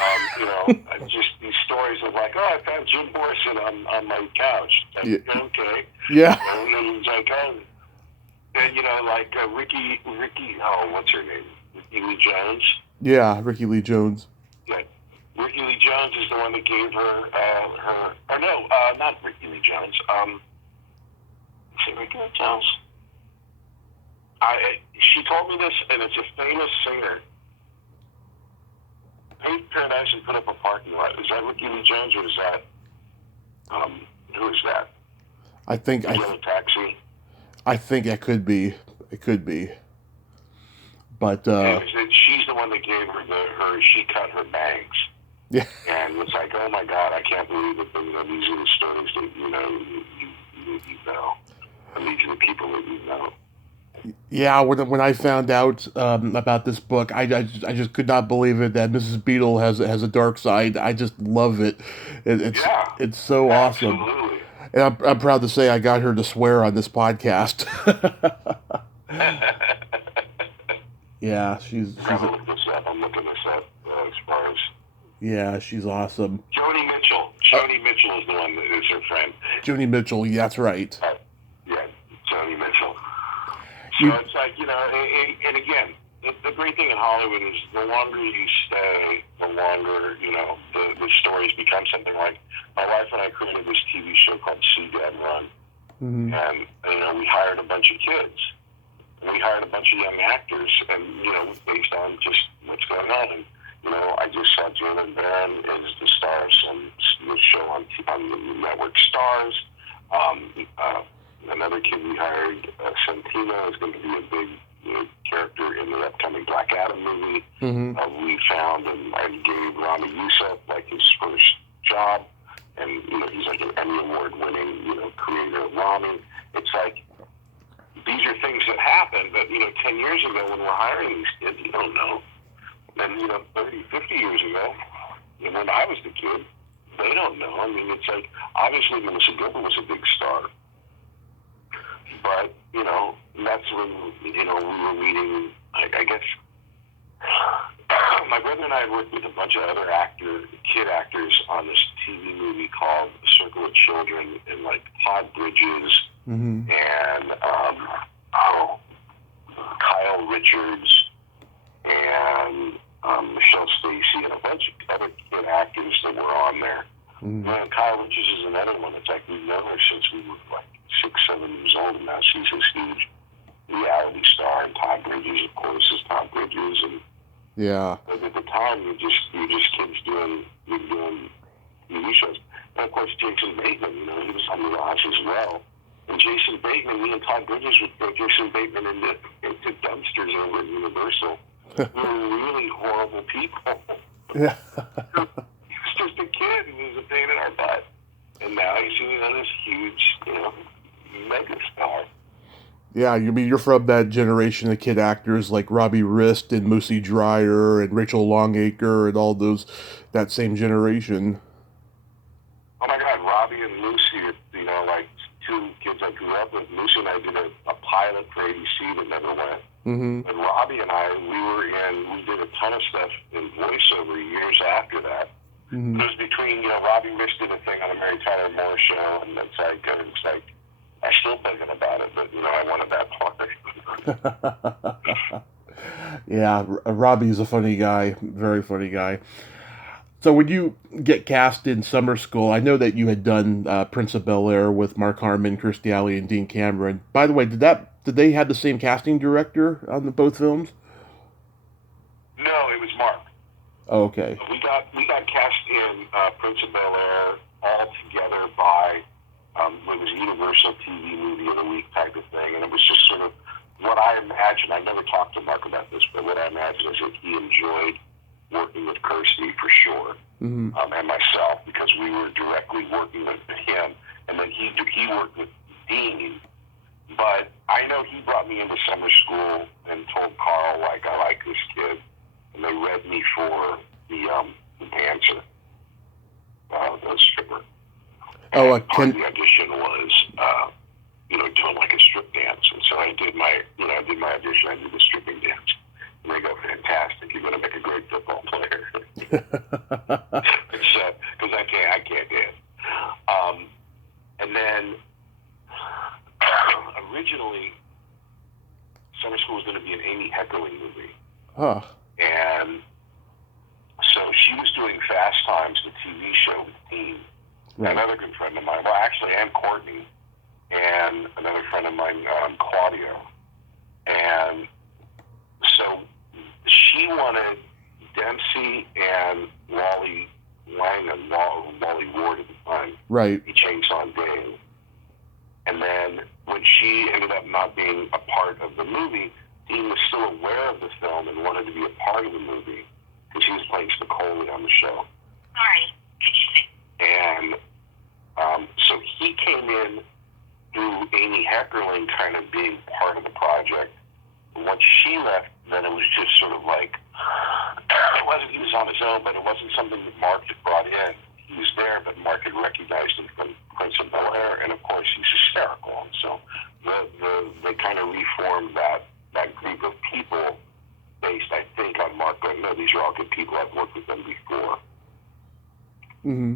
Just these stories of oh, I found Jim Morrison on my couch. Okay. Yeah. And it's like, oh, And like Ricky, oh, what's her name? Ricky Lee Jones. Yeah, Ricky Lee Jones. Yeah, Ricky Lee Jones is the one that gave her her. Or no, not Ricky Lee Jones. Is it Ricky Lee Jones? She told me this, and it's a famous singer. Paid Paradise and put up a parking lot. Is that Ricky Lee Jones, or is that who is that? I think Yellow Taxi. I think it could be. It could be. But she's the one that gave her. She cut her bangs. yeah. And it's like, oh my God, I can't believe it. These are the stories that you know. And these are the people that you know. Yeah, when I found out about this book, I just could not believe it that Mrs. Beadle has a dark side. I just love it. It's so awesome. Absolutely. And I'm proud to say I got her to swear on this podcast. Yeah, she's I'm looking this up. As far as yeah, she's awesome. Joni Mitchell. Joni Mitchell is the one that is her friend. Joni Mitchell, yeah, that's right. Yeah, Joni Mitchell. So it's like, and again, the great thing in Hollywood is the longer you stay, the longer, the stories become something like, my wife and I created this TV show called See Dad Run. Mm-hmm. And, we hired a bunch of kids. We hired a bunch of young actors, and, based on just what's going on. And, I just saw Jalen Barron as the stars on the show on the network Stars. Another kid we hired, Santino, is going to be a big character in the upcoming Black Adam movie. Mm-hmm. We found and gave Rami Youssef like his first job, and he's like an Emmy Award winning creator of Rami. It's like these are things that happen, but 10 years ago when we're hiring these kids, you don't know. And 30, 50 years ago, when I was the kid, they don't know. I mean, it's like obviously Melissa Gilbert was a big star. But, that's when, we were meeting, I guess, my brother and I worked with a bunch of other kid actors on this TV movie called Circle of Children, and like Todd Bridges, mm-hmm. and, Kyle Richards, and Michelle Stacy, and a bunch of other kid actors that were on there. Mm-hmm. Kyle Richards is another one. It's like we've known her since we were like 6, 7 years old, and now she's this huge reality star. And Todd Bridges, of course, is Todd Bridges. And yeah, but at the time, you're just kids doing TV shows. And of course, Jason Bateman, he was on the Ross as well. And Jason Bateman, me and Todd Bridges would throw Jason Bateman into dumpsters over at Universal. We were really horrible people. Yeah. He was just a kid who was a pain in our butt. And now he's this huge, mega star. Yeah, you're from that generation of kid actors like Robbie Rist and Lucy Dreyer and Rachel Longacre and all those, that same generation. Oh my God, Robbie and Lucy, like two kids I grew up with. Lucy and I did a pilot for ABC that never went. Mm-hmm. And Robbie and I, we did a ton of stuff in voiceover years after that. Mm-hmm. It was between, Robbie Rist did a thing on the Mary Tyler Moore show, and it's like, I still thinking about it, but, I wanted that part. Yeah, Robbie's a funny guy, very funny guy. So when you get cast in summer school, I know that you had done Prince of Bel-Air with Mark Harmon, Kirstie Alley, and Dean Cameron. By the way, did they have the same casting director on both films? No, it was Mark. Oh, okay. We got cast in Prince of Bel-Air all together by it was a Universal TV movie of the week type of thing, and it was just sort of what I imagined. I never talked to Mark about this, but what I imagined is that he enjoyed working with Kirstie for sure, mm-hmm. And myself, because we were directly working with him, and then he worked with Dean. But I know he brought me into summer school and told Carl, like, I like this kid, and they read me for the dancer, the stripper. Oh, part of the audition was, doing like a strip dance, and so I did my audition. I did the stripping dance. And they go, fantastic! You're going to make a great football player. Because I can't dance. And then originally, Amy Heckerling movie. Huh. And so she was doing Fast Times, the TV show with Dean, Right. another good friend of mine. Well, actually, and Courtney, and another friend of mine, Claudio. And so she wanted Dempsey and Wally Lang and Wally Ward at the time. Right. He changed on Dave. And then when she ended up not being a part of the movie, Dean was still aware of the film and wanted to be a part of the movie because he was playing Spicoli on the show. And so he came in through Amy Heckerling kind of being part of the project. Once she left, then it was just sort of like, it wasn't he was on his own, but it wasn't something that Mark had brought in. He was there, but Mark had recognized him from Prince of Bel-Air, and of course he's hysterical. And so they kind of reformed that group of people based, I think, on Mark going, no, these are all good people. I've worked with them before. Mm-hmm.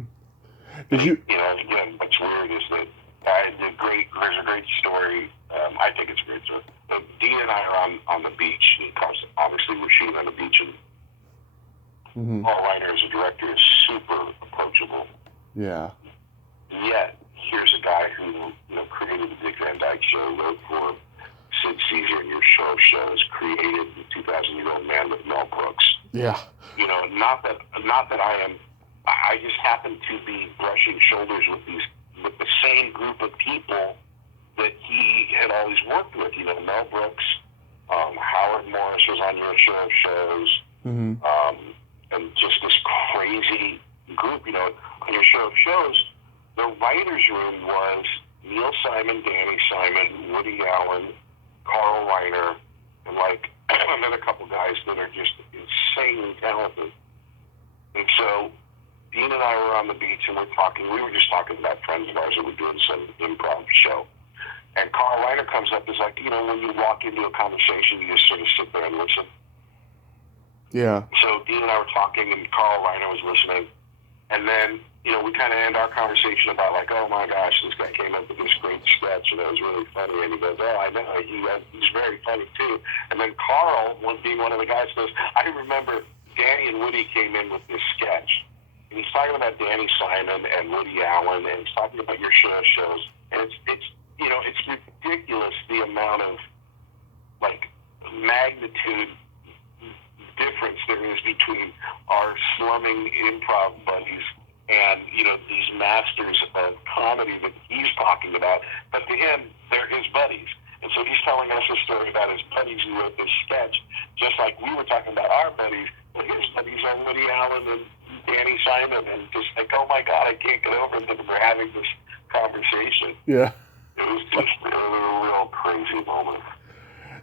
Did you? You know, again, what's weird is that there's a great story. I think it's a great story. But Dean and I are on the beach, because obviously we're shooting on the beach, and Paul Reiner as a director is super approachable. Yeah. Yet, here's a guy who, created the Dick Van Dyke Show, wrote for Sid Caesar and Your Show of Shows, created the 2,000-Year-Old Man with Mel Brooks. Yeah. Not that I just happen to be brushing shoulders with the same group of people that he had always worked with. Mel Brooks, Howard Morris was on Your Show of Shows, and just this crazy group. On Your Show of Shows, the writers' room was Neil Simon, Danny Simon, Woody Allen, Carl Reiner, and another couple guys that are just insanely talented. And so Dean and I were on the beach, and we were just talking about friends of ours that were doing some improv show. And Carl Reiner comes up, is like, when you walk into a conversation, you just sort of sit there and listen. Yeah. So Dean and I were talking, and Carl Reiner was listening. And then, we kind of end our conversation about oh my gosh, this guy came up with this great sketch, and it was really funny. And he goes, oh, I know, he's very funny too. And then Carl, being one of the guys, goes, I remember Danny and Woody came in with this sketch. And he's talking about Danny Simon and Woody Allen, and he's talking about Your Show of Shows. And it's ridiculous the amount of magnitude difference there is between our slumming improv buddies and these masters of comedy that he's talking about. But to him, they're his buddies. And so he's telling us a story about his buddies who wrote this sketch, just like we were talking about our buddies. But his buddies are Woody Allen and Danny Simon, and just oh my God, I can't get over that we're having this conversation. Yeah. It was just a real crazy moment.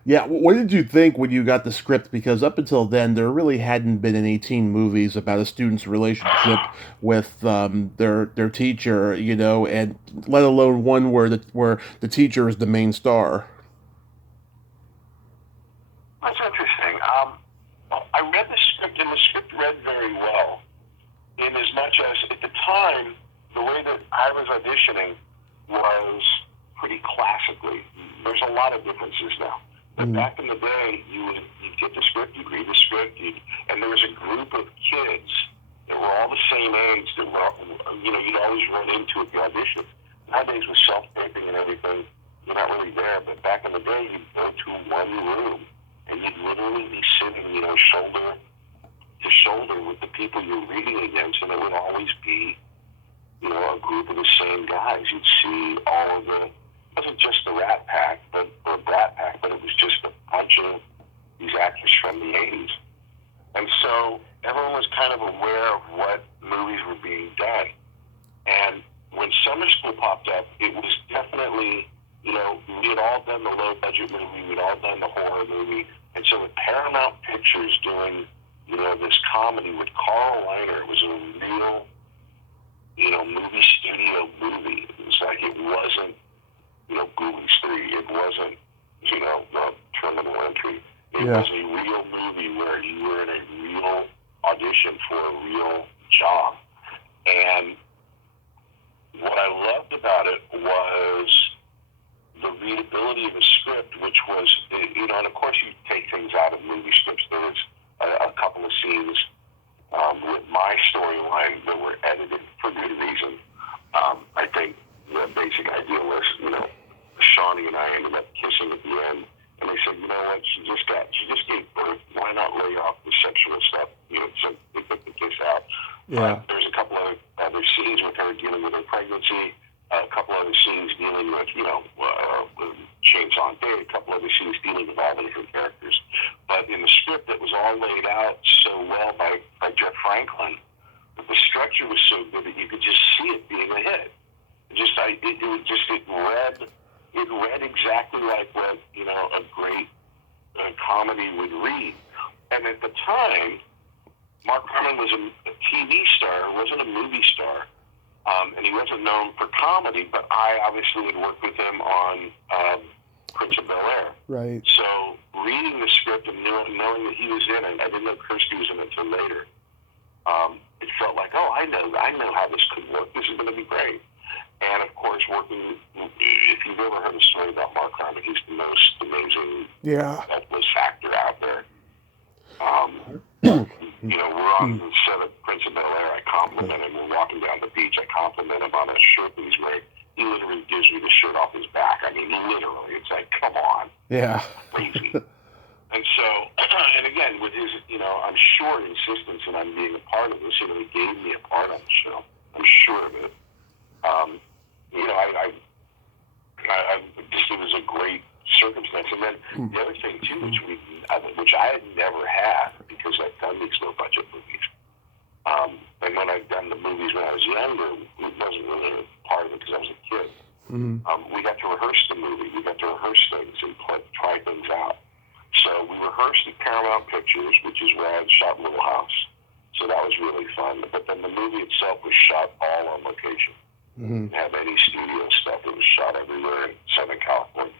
Yeah, what did you think when you got the script? Because up until then, there really hadn't been any teen movies about a student's relationship with their teacher, and let alone one where the teacher is the main star. That's interesting. I read the script, and the script read very well, in as much as, at the time, the way that I was auditioning was pretty classically. There's a lot of differences now. But back in the day, you'd get the script, you'd read the script, and there was a group of kids that were all the same age that were, you'd always run into at the audition. Nowadays, with self-taping and everything, you're not really there. But back in the day, you'd go to one room, and you'd literally be sitting, shoulder to shoulder with the people you're reading against, and it would always be, a group of the same guys. You'd see all of the, it wasn't just the Rat Pack, or Brat Pack, but it was just a bunch of these actors from the 80s. And so everyone was kind of aware of what movies were being done. And when Summer School popped up, it was definitely, we had all done the low-budget movie, we'd all done the horror movie. And so with Paramount Pictures doing, this comedy with Carl Reiner, it was a real, movie studio movie. It was it wasn't, Ghoulies 3. It wasn't, not Terminal Entry. It was a real movie where you were in a real audition for a real job. And what I loved about it was the readability of the script, which was, and of course you take things out of movie scripts. There was a couple of scenes with my storyline that were edited for good reason. I think the basic idea was, Shawnee and I ended up kissing at the end, and they said, you know what, she just gave birth. Why not lay off the sexual stuff? So they took the kiss out. Yeah. There's a couple of other scenes with her dealing with her pregnancy. A couple other scenes dealing with, with Chainsaw Day, a couple other scenes dealing with all the different characters. But in the script, that was all laid out so well by Jeff Franklin, that the structure was so good that you could just see it being a hit. It read exactly like what, a great comedy would read. And at the time, Mark Harmon was a TV star, wasn't a movie star. And he wasn't known for comedy, but I obviously had worked with him on Prince of Bel-Air. Right. So reading the script and knowing that he was in it, I didn't know Kirsty was in it until later. It felt like, I know how this could work. This is going to be great. And of course, working, if you've ever heard a story about Mark Harmon, he's the most amazing, helpless actor out there. We're on the set of Prince of Bel-Air. I compliment him. We're walking down the beach. I compliment him on a shirt that he's wearing. He literally gives me the shirt off his back. I mean, literally. It's like, come on. Yeah. Crazy. And so, and again, with his, I'm sure insistence in on being a part of this, he gave me a part on the show. I'm sure of it. I just, it was a great circumstance. And then the other thing too, which I had never had, because I've done these low budget movies. And when I'd done the movies when I was younger, it wasn't really a part of it because I was a kid. We got to rehearse the movie. We got to rehearse things and try things out. So we rehearsed at Paramount Pictures, which is where I had shot Little House. So that was really fun. But then the movie itself was shot all on location. Didn't have any studio stuff. It was shot everywhere in Southern California.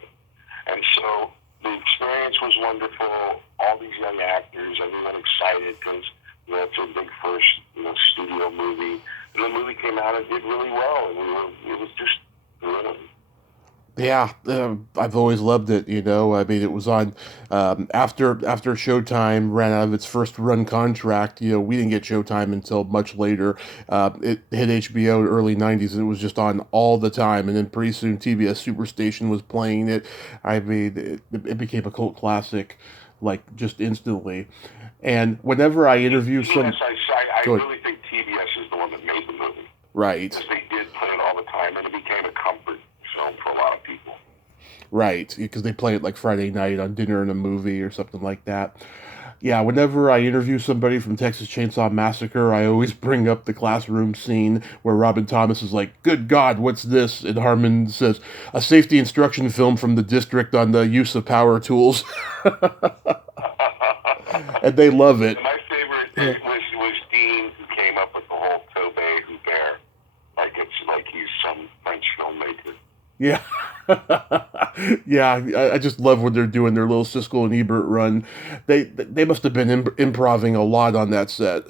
And so the experience was wonderful. All these young actors, everyone excited because it's a big first studio movie. And the movie came out and did really well. And it was just thrilling. Yeah, I've always loved it, I mean, it was on, after Showtime ran out of its first run contract, we didn't get Showtime until much later. It hit HBO in the early 90s, and it was just on all the time, and then pretty soon TBS Superstation was playing it. I mean, it became a cult classic, just instantly. And whenever I interview some... I really think TBS is the one that made the movie. Right. Because they did play it all the time, and it became a comfort film for a lot of people. Right, because they play it Friday night on Dinner and a Movie or something like that. Yeah, whenever I interview somebody from Texas Chainsaw Massacre, I always bring up the classroom scene where Robin Thomas is like, "Good God, what's this?" And Harmon says, "A safety instruction film from the district on the use of power tools." And they love it. My favorite was Dean, who came up with the whole Tobey Hubert. Like he's some French filmmaker. Yeah. Yeah, I just love when they're doing their little Siskel and Ebert run. They must have been improvising a lot on that set.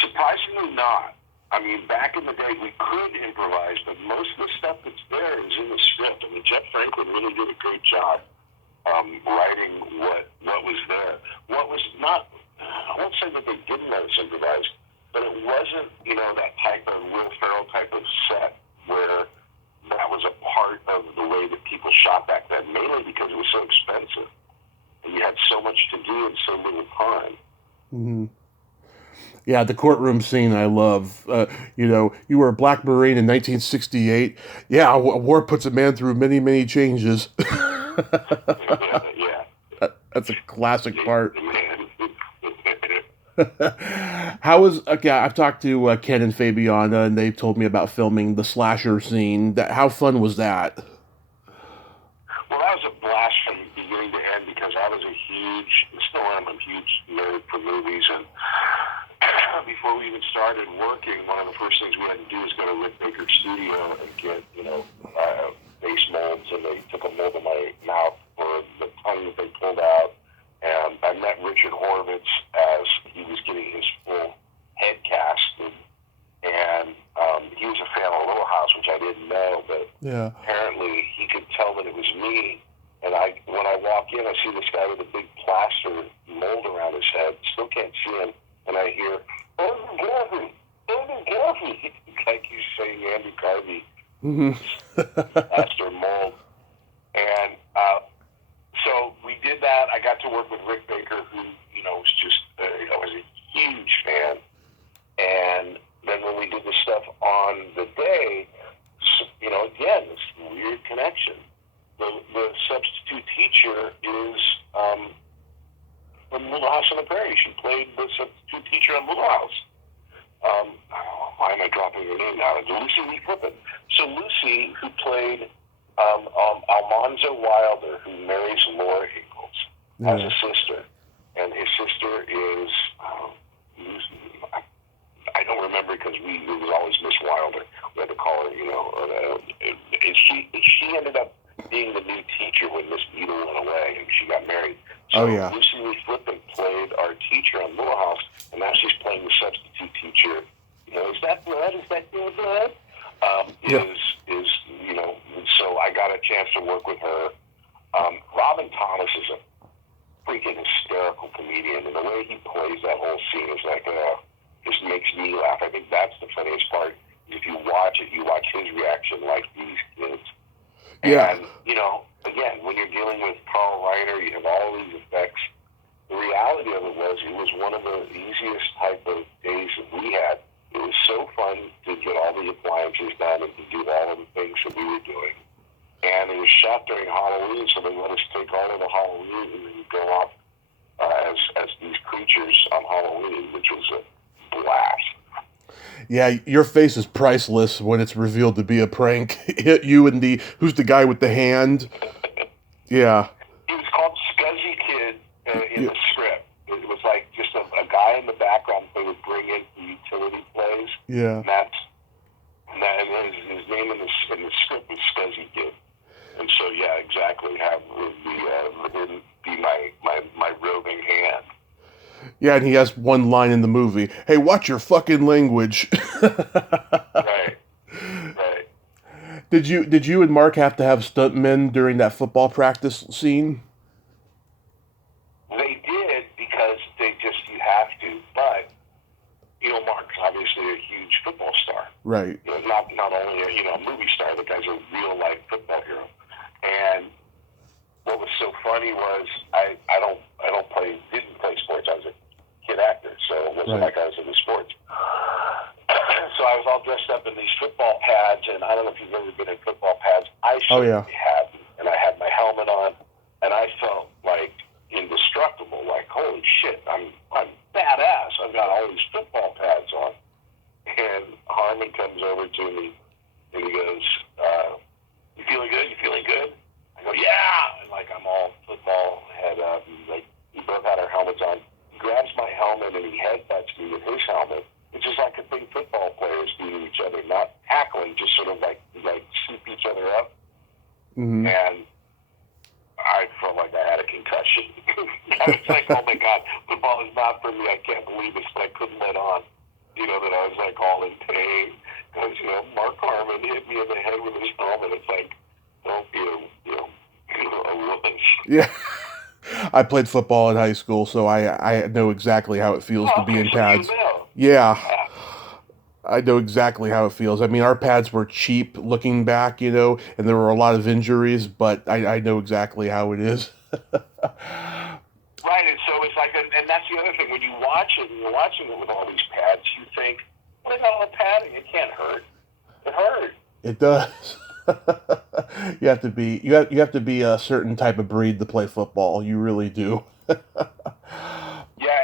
Surprisingly not. I mean, back in the day, we could improvise, but most of the stuff that's there is in the script. I mean, Jeff Franklin really did a great job writing what was there. What was not, I won't say that they didn't let us improvise, but it wasn't, that type of Will Ferrell type of set where that was a part of the way that people shot back then, mainly because it was so expensive. And you had so much to do in so little time. Mm-hmm. Yeah, the courtroom scene I love. You were a Black Marine in 1968. Yeah, war puts a man through many, many changes. Yeah. That's a classic part. How was, I've talked to Ken and Fabiana, and they've told me about filming the slasher scene. How fun was that? Well, that was a blast from beginning to end because I was still am a huge nerd for movies. And before we even started working, one of the first things we had to do was go to Rick Baker's studio and get, face molds. And they took a mold of my mouth for the tongue that they pulled out. And I met Richard Horvitz as he was getting his full head casted. And he was a fan of Little House, which I didn't know, but apparently me, and when I walk in, I see this guy with a big plaster mold around his head. Still can't see him, and I hear, "Oh, Garvey, oh, Garvey," like he's saying Andy Garvey, plaster mold, and so we did that. I got to work with Rick Baker, who was just was a huge fan, and then when we did the stuff on the day, again, this weird connection. The substitute teacher is from Little House on the Prairie. She played the substitute teacher on Little House. Why am I dropping her name now? Lucy Lee Flippin. So Lucy, who played Almanzo Wilder, who marries Laura Ingalls, has a sister, and his sister is I don't remember because it was always Miss Wilder. We had to call her, and she ended up being the new teacher when Miss Beadle went away and she got married. So Lucy Lee Flippin played our teacher on Little House, and now she's playing the substitute teacher. Is that blood? Is that your blood? So I got a chance to work with her. Robin Thomas is a freaking hysterical comedian, and the way he plays that whole scene is like just makes me laugh. I think that's the funniest part. If you watch it, you watch his reaction like these kids. Yeah. And, again, when you're dealing with Carl Reiner, you have all these effects. The reality of it was one of the easiest type of days that we had. It was so fun to get all the appliances done and to do all of the things that we were doing. And it was shot during Halloween, so they let us take all of the Halloween and then go off as these creatures on Halloween, which was a blast. Yeah, your face is priceless when it's revealed to be a prank. You and who's the guy with the hand? Yeah. He was called Scuzzy Kid in the script. It was like just a guy in the background they would bring in for utility plays. Yeah. And his name in the script was Scuzzy Kid. And so, yeah, exactly how would be my roving hand. Yeah, and he has one line in the movie. Hey, watch your fucking language. Right. Did you and Mark have to have stuntmen during that football practice scene? They did because you have to. But Mark's obviously a huge football star. Right. Not only a movie star, the guy's a real life football hero. And what was so funny was I didn't play sports. I was a kid actor, so it wasn't like I was into sports. So I was all dressed up in these football pads, and I don't know if you've ever been in football pads. I certainly had, and I had my helmet on, and I felt like indestructible. Like, holy shit, I'm badass. I've got all these football pads on. And Harmon comes over to me, and he goes, "You feeling good? You feeling good?" I go, "Yeah!" And like I'm all football head up, and like we both had our helmets on. He grabs my helmet and he headbutts me with his helmet, which is like a thing football players do to each other, not tackling, just sort of like sweep each other up. Mm-hmm. And I felt like I had a concussion. I was like, oh my God, football is not for me. I can't believe this, but I couldn't let on. That I was like all in pain. Because, Mark Harmon hit me in the head with his helmet. It's like, don't be a woman. Yeah. I played football in high school, so I know exactly how it feels to be in pads. Yeah. I know exactly how it feels. I mean, our pads were cheap looking back, and there were a lot of injuries, but I know exactly how it is. Right, and so it's like, and that's the other thing, when you watch it, and you're watching it with all these pads, you think, what about all the padding? It can't hurt. It hurt. It does. You have to be a certain type of breed to play football. You really do. Yeah,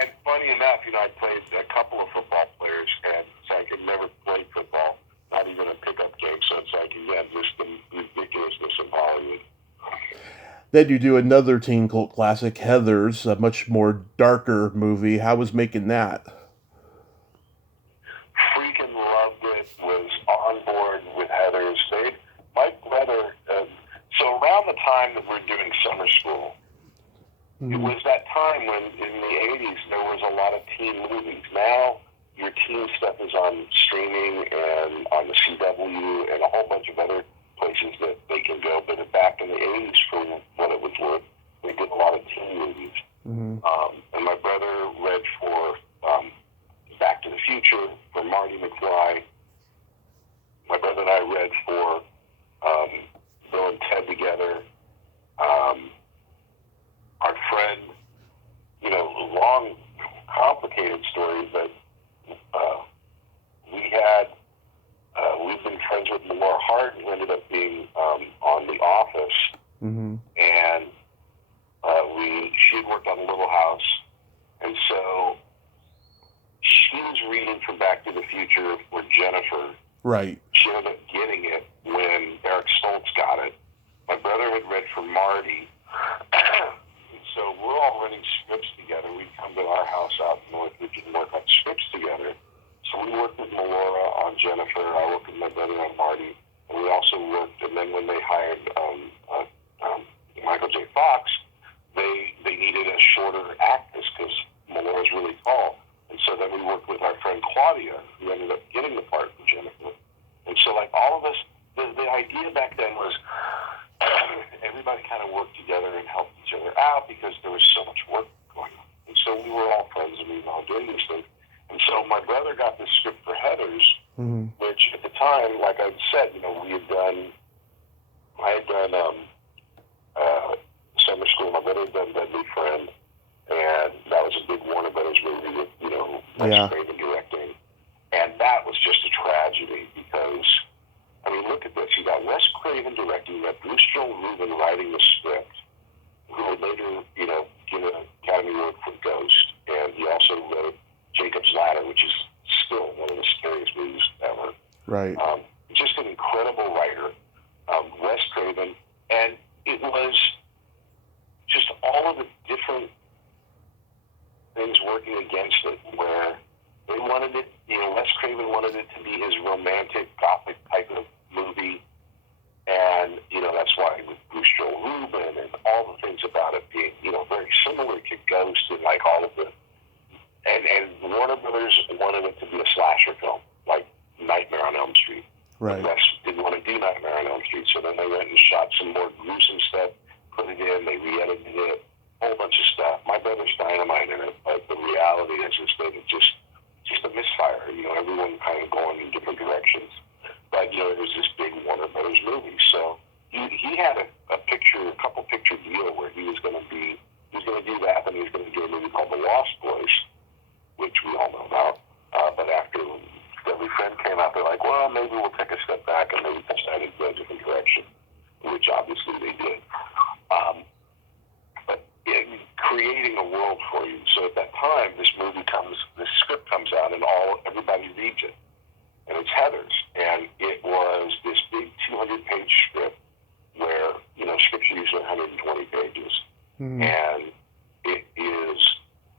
and funny enough, I played a couple of football players, and it's like I never played football, not even a pickup game. So it's like, again, just the ridiculousness of Hollywood. Then you do another teen cult classic, Heathers, a much more darker movie. How was making that? Freaking loved it. Was on board with Heathers. My brother. So around the time that we're doing summer school, it was that time when in the 80s there was a lot of teen movies. Now your teen stuff is on streaming and on the CW and a whole bunch of other places that they can go. But back in the 80s, for Marty McFly. My brother and I read for Bill and Ted together. Our friend, long, complicated story, but we've been friends with Melora Hart, who ended up being on The Office, Mm-hmm. and she had worked on Little House, and so she was reading for Back to the Future for Jennifer. Right. She ended up getting it when Eric Stoltz got it. My brother had read for Marty. So we're all running scripts together. We'd come to our house out in Northridge and work on scripts together. So we worked with Melora on Jennifer. I worked with my brother on Marty. And we also worked, and then when they hired Michael J. Fox, they needed a shorter actress because Melora's really tall. And so then we worked with our friend Claudia, who ended up getting the part for Jennifer. And so, like, all of us, the idea back then was everybody kind of worked together and helped each other out because there was so much work going on. And so we were all friends and we were all doing these things. And so my brother got this script for Heathers, Mm-hmm. which at the time, like I said, I had done Summer School. My brother had done Deadly Friend, and that was a big Warner Brothers movie with, Wes Craven directing. And that was just a tragedy because, I mean, look at this. You got Wes Craven directing, you got Bruce Joel Rubin writing the script, who would later, get an Academy Award for Ghost, and he also wrote Jacob's Ladder, which is still one of the scariest movies ever. Right. Just an incredible writer, Wes Craven, and it was just all of the different things working against it, where they wanted it, Wes Craven wanted it to be his romantic, gothic type of movie, and, that's why with Bruce Joel Rubin and all the things about it being, very similar to Ghost and like all of the, and Warner Brothers wanted it to be a slasher film, like Nightmare on Elm Street. Right. Wes didn't want to do Nightmare on Elm Street, so then they went and shot some more gruesome stuff, put it in, they re-edited it, a whole bunch of stuff. My brother's dynamite in it, but the reality is that it's just a misfire. Everyone kind of going in different directions. But, it was this big Warner Brothers movie. So he had a couple picture deal where he was going to do that, and he was going to do a movie called The Lost Boys, which we all know about. But after Deadly Friend came out, they're like, well, maybe we'll take a step back and maybe decided to go a different direction, which obviously they did. But creating a world for you. So at that time, this script comes out, and everybody reads it. And it's Heathers. And it was this big 200-page script where, scripts are usually 120 pages. Mm-hmm. And it is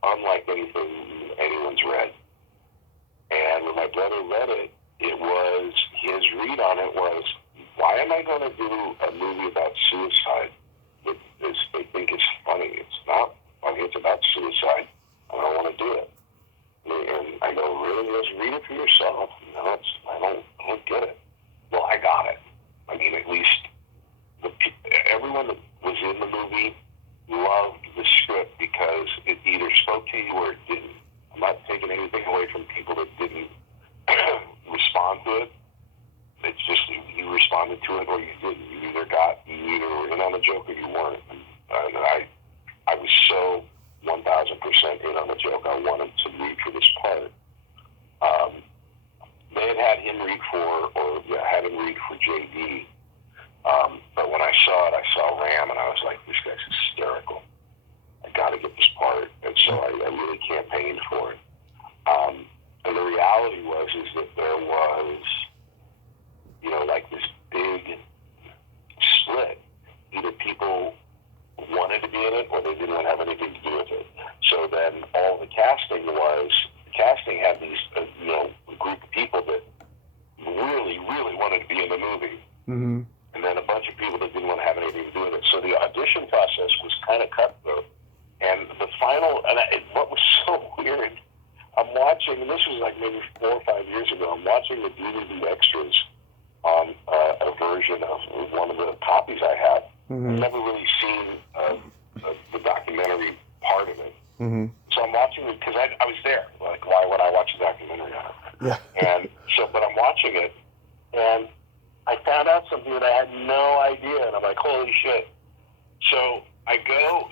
unlike anything anyone's read. And when my brother read it, his read on it was, why am I going to do a movie about suicide? They think it's funny. It's not funny. It's about suicide. I don't want to do it. And I go, really? Just read it for yourself. I don't get it. Well, I got it. I mean, at least everyone that was in the movie loved the script because it either spoke to you or it didn't. I'm not taking anything away from people that didn't respond to it. It's just you responded to it or you didn't. You either were in on the joke or you weren't. And I was so 1,000% in on the joke. I wanted to read for this part. They had him read for JD. But when I saw it, I saw Ram, and I was like, this guy's hysterical. I got to get this part. And so I really campaigned for it. And the reality is that there was, like this big split. Either people wanted to be in it or they didn't want to have anything to do with it. So then all the casting had these, group of people that really, really wanted to be in the movie. Mm-hmm. And then a bunch of people that didn't want to have anything to do with it. So the audition process was kind of cutthroat. And the final, what was so weird, I'm watching, and this was like maybe 4 or 5 years ago, I'm watching the DVD extras on a version of one of the copies I have. Mm-hmm. I've never really seen the documentary part of it. Mm-hmm. So I'm watching it because I was there. Like, why would I watch a documentary on it? Yeah. And watching it, and I found out something that I had no idea, and I'm like, holy shit. So I go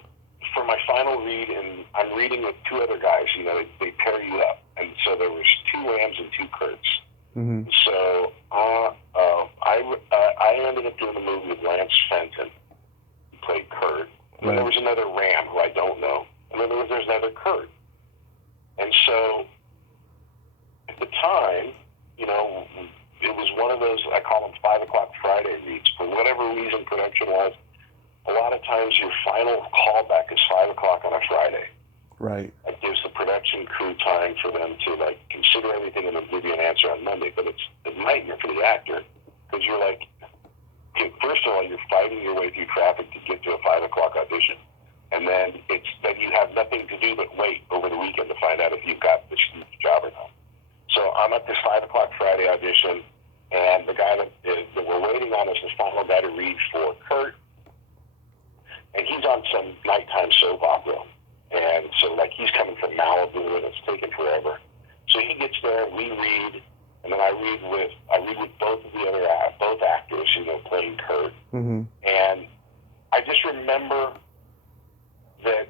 for my final read, and I'm reading with two other guys. You know, they pair you up. And so there was 2 Rams and 2 Kurtz. Mm-hmm. So I ended up doing the movie with Lance Fenton, who played Kurt. And then there was another Ram who I don't know. And then there's another Kurt. And so at the time, you know, it was one of those, I call them 5 o'clock Friday reads. For whatever reason production was, a lot of times your final callback is 5 o'clock on a Friday. Right. It gives the production crew time for them to, like, consider everything and then give you an answer on Monday. But it's a nightmare for the actor because you're like, first of all, you're fighting your way through traffic to get to a 5 o'clock audition. And then you have nothing to do but wait over the weekend to find out if you've got this job or not. So I'm at this 5 o'clock Friday audition, and the guy that we're waiting on is the final guy to read for Kurt. And he's on some nighttime soap opera. And so, like, he's coming from Malibu, and it's taken forever. So he gets there, we read, and then I read with both of the other both actors, you know, playing Kurt. Mm-hmm. And I just remember that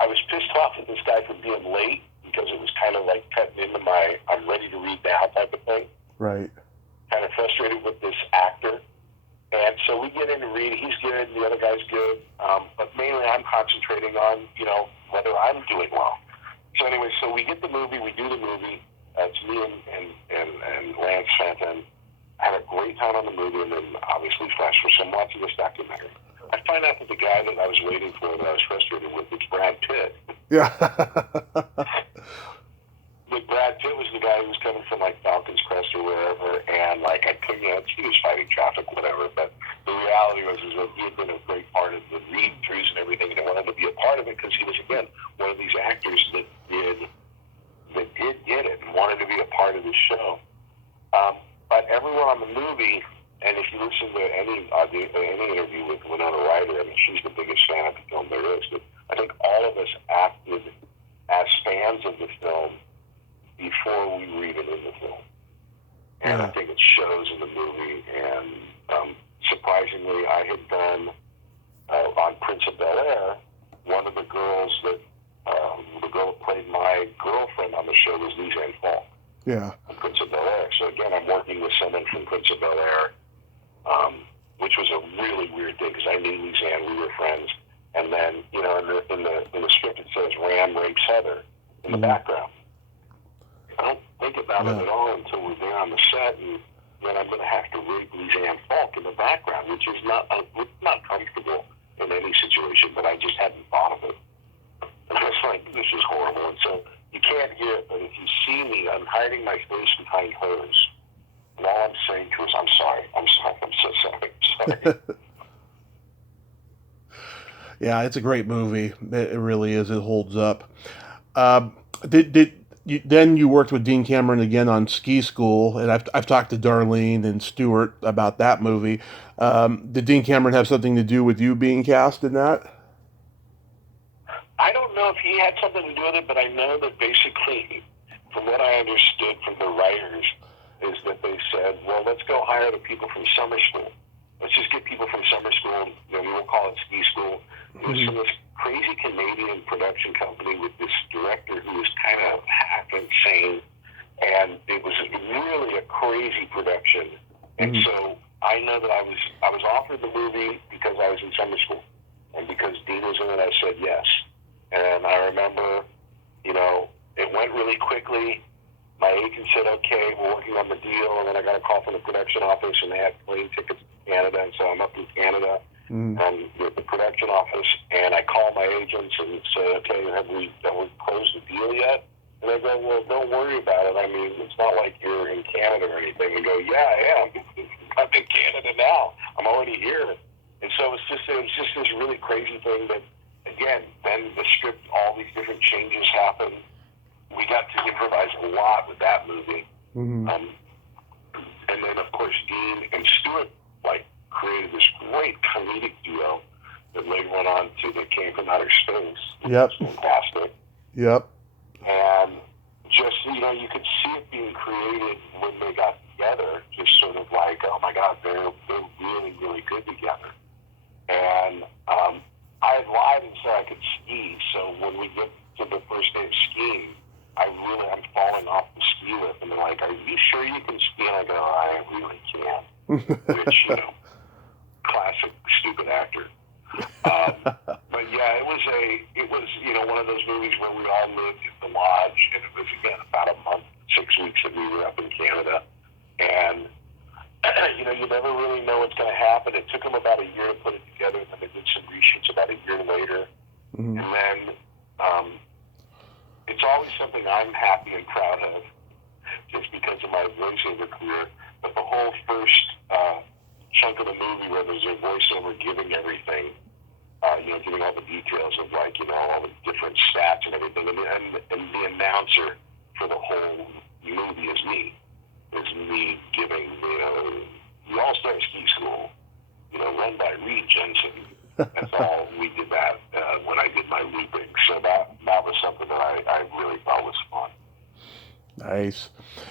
I was pissed off at this guy for being late because it was kind of like cutting into my I'm ready to read now type of thing. Right. Kind of frustrated with this actor. And so we get in to read. He's good. The other guy's good. But mainly I'm concentrating on, you know, whether I'm doing well. So anyway, so we get the movie. We do the movie. It's me and Lance Fenton. I had a great time on the movie, and then obviously flash for some watching this documentary. I find out that the guy that I was waiting for, that I was frustrated with, is Brad Pitt. Yeah. But Brad Pitt was the guy who was coming from, like, Falcons Crest or wherever, and, like, I couldn't, you know, he was fighting traffic, whatever, but the reality was that he had been a great part of the read-throughs and everything, and I wanted to be a part of it because he was, again, one of these actors that did get it and wanted to be a part of the show. But everyone on the movie, and if you listen to any interview with Winona Ryder, I mean, she's the biggest fan of the film there is, but I think all of us acted as fans of the film before we read it in the film. And I think it shows in the movie. And surprisingly, I had done, on Prince of Bel-Air, one of the girls that, the girl that played my girlfriend on the show was Lizanne Falk. Yeah. On Prince of Bel-Air. So again, I'm working with someone from Prince of Bel-Air, which was a really weird thing because I knew Lizanne, we were friends. And then, you know, in the script it says Ram rapes Heather in the background. I don't think about it at all until we're there on the set, and then I'm going to have to rape Lizanne Falk in the background, which is not comfortable in any situation, but I just hadn't thought of it. And I was like, this is horrible. And so you can't hear it, but if you see me, I'm hiding my face behind hers. And all I'm saying to her is, I'm sorry, I'm so sorry. Yeah, it's a great movie. It really is. It holds up. Then you worked with Dean Cameron again on Ski School, and I've talked to Darlene and Stuart about that movie. Did Dean Cameron have something to do with you being cast in that? I don't know if he had something to do with it, but I know that basically, from what I understood from the writers, is that they said, well, let's go hire the people from summer school. Let's just get people from summer school, you know, we won't call it Ski School. It was from this crazy Canadian production company with this director who was kind of half insane, and it was really a crazy production. And so I know that I was offered the movie because I was in summer school, and because Dean was in it, I said yes. And I remember, you know, it went really quickly. My agent said, okay, we're working on the deal, and then I got a call from the production office, and they had plane tickets to Canada, and so I'm up in Canada with the production office, and I call my agents and say, okay, have we closed the deal yet? And they go, well, don't worry about it. I mean, it's not like you're in Canada or anything. We go, yeah, I am. I'm in Canada now. I'm already here. And so it was just this really crazy thing that, again, then the script, all these different changes happened. We got to improvise a lot with that movie. And then, of course, Dean and Stuart, like, created this great comedic duo that later went on to the Came from Outer Space. Yep. It was fantastic. Yep. And just, you know, you could see it being created when they got together. together, just sort of like, oh my God, they're really, really good together. And I had lied and said I could ski, so when we get to the first day of skiing, I'm falling off the ski lift, and they're like, are you sure you can ski? And I go, I really can. Which, classic stupid actor. But yeah, it was one of those movies where we all lived at the lodge, and it was again about a month, 6 weeks that we were up in Canada, and you never really know what's going to happen. It took them about a year to put it together, and then they did some reshoots about a year later, and then it's always something I'm happy and proud of, just because of my voiceover career. But the whole first chunk of the movie where there's a voiceover giving everything, giving all the details of all the different stats and everything, and the announcer for the whole movie is me. It's me giving the All-Star Ski School, run by Reed Jensen. That's all. We did that when I did my looping. So that was something that I really thought was fun. Nice.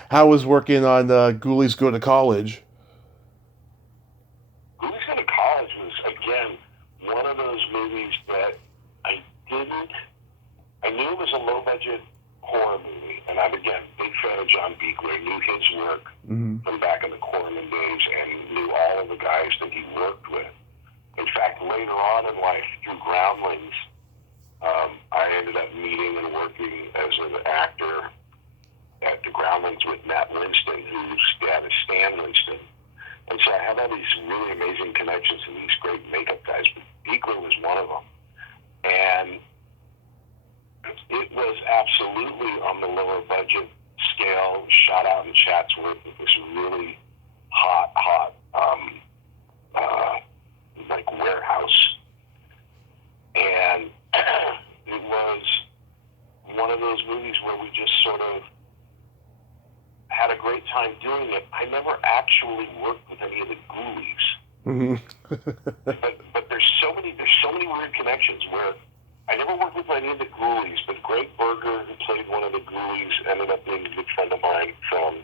How was working on Ghoulies Go to College? Ghoulies Go to College was, again, one of those movies that I knew it was a low-budget horror movie, and I'm, again, big fan of John Beaker. Knew his work from back in the Corman days and knew all of the guys that he worked with. In fact, later on in life, through Groundlings, I ended up meeting and working as an actor at the Groundlings with Matt Winston, whose dad is Stan Winston. And so I have all these really amazing connections and these great makeup guys, but Beaker was one of them. And it was absolutely on the lower budget scale, shot out in Chatsworth with this really hot warehouse. And it was one of those movies where we just sort of had a great time doing it. I never actually worked with any of the Ghoulies. but there's so many weird connections where I never worked with any of the Ghoulies, but Greg Berger, who played one of the Ghoulies, ended up being a good friend of mine from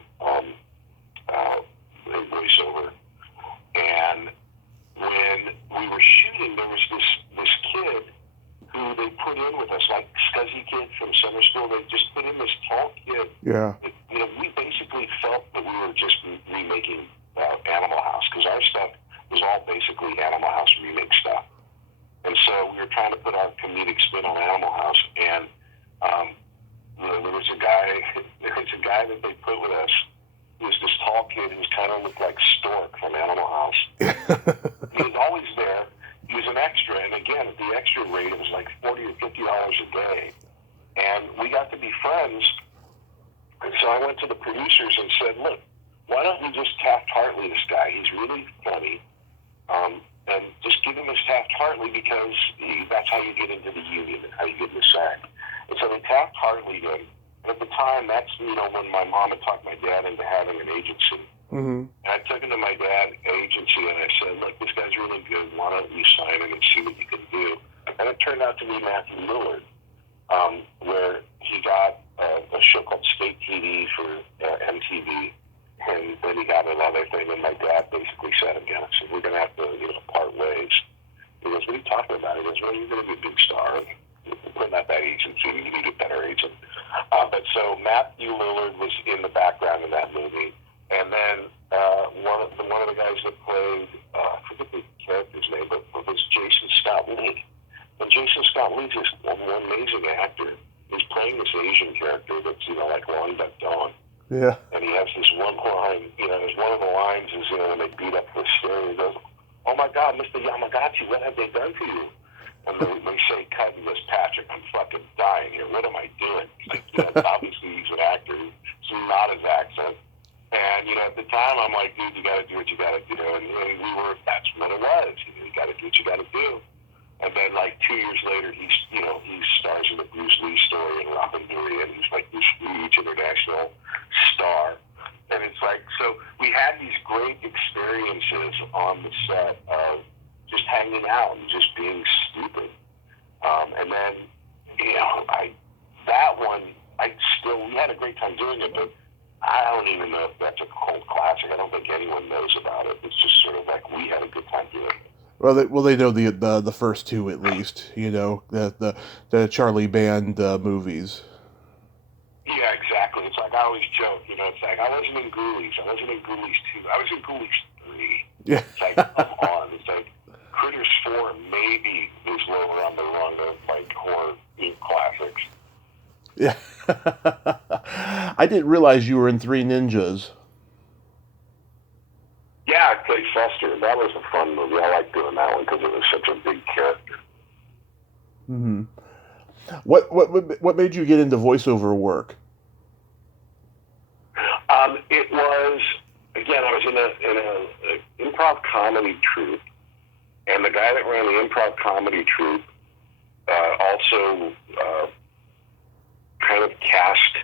a voiceover. And when we were shooting, there was this kid who they put in with us, like Scuzzy Kid from summer school. They just put in this tall kid. Yeah. That, we basically felt that we were just remaking Animal House, because our stuff was all basically Animal House remake stuff. And so we were trying to put our comedic spin on Animal House, and there was a guy that they put with us. He was this tall kid who kind of looked like Stork from Animal House. He was always there. He was an extra, and again, at the extra rate, it was like $40 or $50 a day. And we got to be friends. And so I went to the producers and said, look, why don't we just Taft-Hartley this guy? He's really funny. And just give him his Taft-Hartley, because that's how you get into the union and how you get in the SAG. And so they Taft-Hartleyed him. And at the time, that's, when my mom had talked my dad into having an agency. And I took him to my dad's agency, and I said, look, this guy's really good. Why don't you sign him and see what you can do? And it turned out to be Matthew Lillard, where he got a show called State TV for MTV. And then he got another thing, and my dad basically sat him down and said, we're going to have to, part ways. He goes, what are you talking about? He goes, well, you're going to be a big star. And we're not that agency. You need a better agent. But so Matthew Lillard was in the background in that movie. And then one of the guys that played, I forget the character's name, but it was Jason Scott Lee. And Jason Scott Lee's this amazing actor. He's playing this Asian character that's, like Long Duck Dawn. Yeah. And he has this one line, one of the lines is, when they beat up the stereo, he goes, oh my God, Mr. Yamagata, what have they done to you? And they say, cut, and he goes, Patrick, I'm fucking dying here. What am I doing? Like, obviously he's an actor. It's not his accent. And, at the time, I'm like, dude, you got to do what you got to do. And that's what it was. You got to do what you got to do. And then, like, 2 years later, he stars in the Bruce Lee story in Robin Hood, and he's like this huge international star. And it's like, so we had these great experiences on the set of just hanging out and just being stupid. And then, we had a great time doing it, but I don't even know if that's a cult classic. I don't think anyone knows about it. It's just sort of like we had a good time doing it. Well, they know the first two at least. You know, the Charlie Band movies. Yeah, exactly. It's like I always joke, you know, it's like I wasn't in Ghoulies. I wasn't in Ghoulies 2. I was in Ghoulies 3. Yeah. It's like, come on. It's like Critters 4 maybe is lower on the rung of like horror classics. Yeah. I didn't realize you were in Three Ninjas. Yeah, I played Fester. That was a fun movie. I liked doing that one because it was such a big character. Hmm. What made you get into voiceover work? It was, again, I was in a improv comedy troupe, and the guy that ran the improv comedy troupe also kind of cast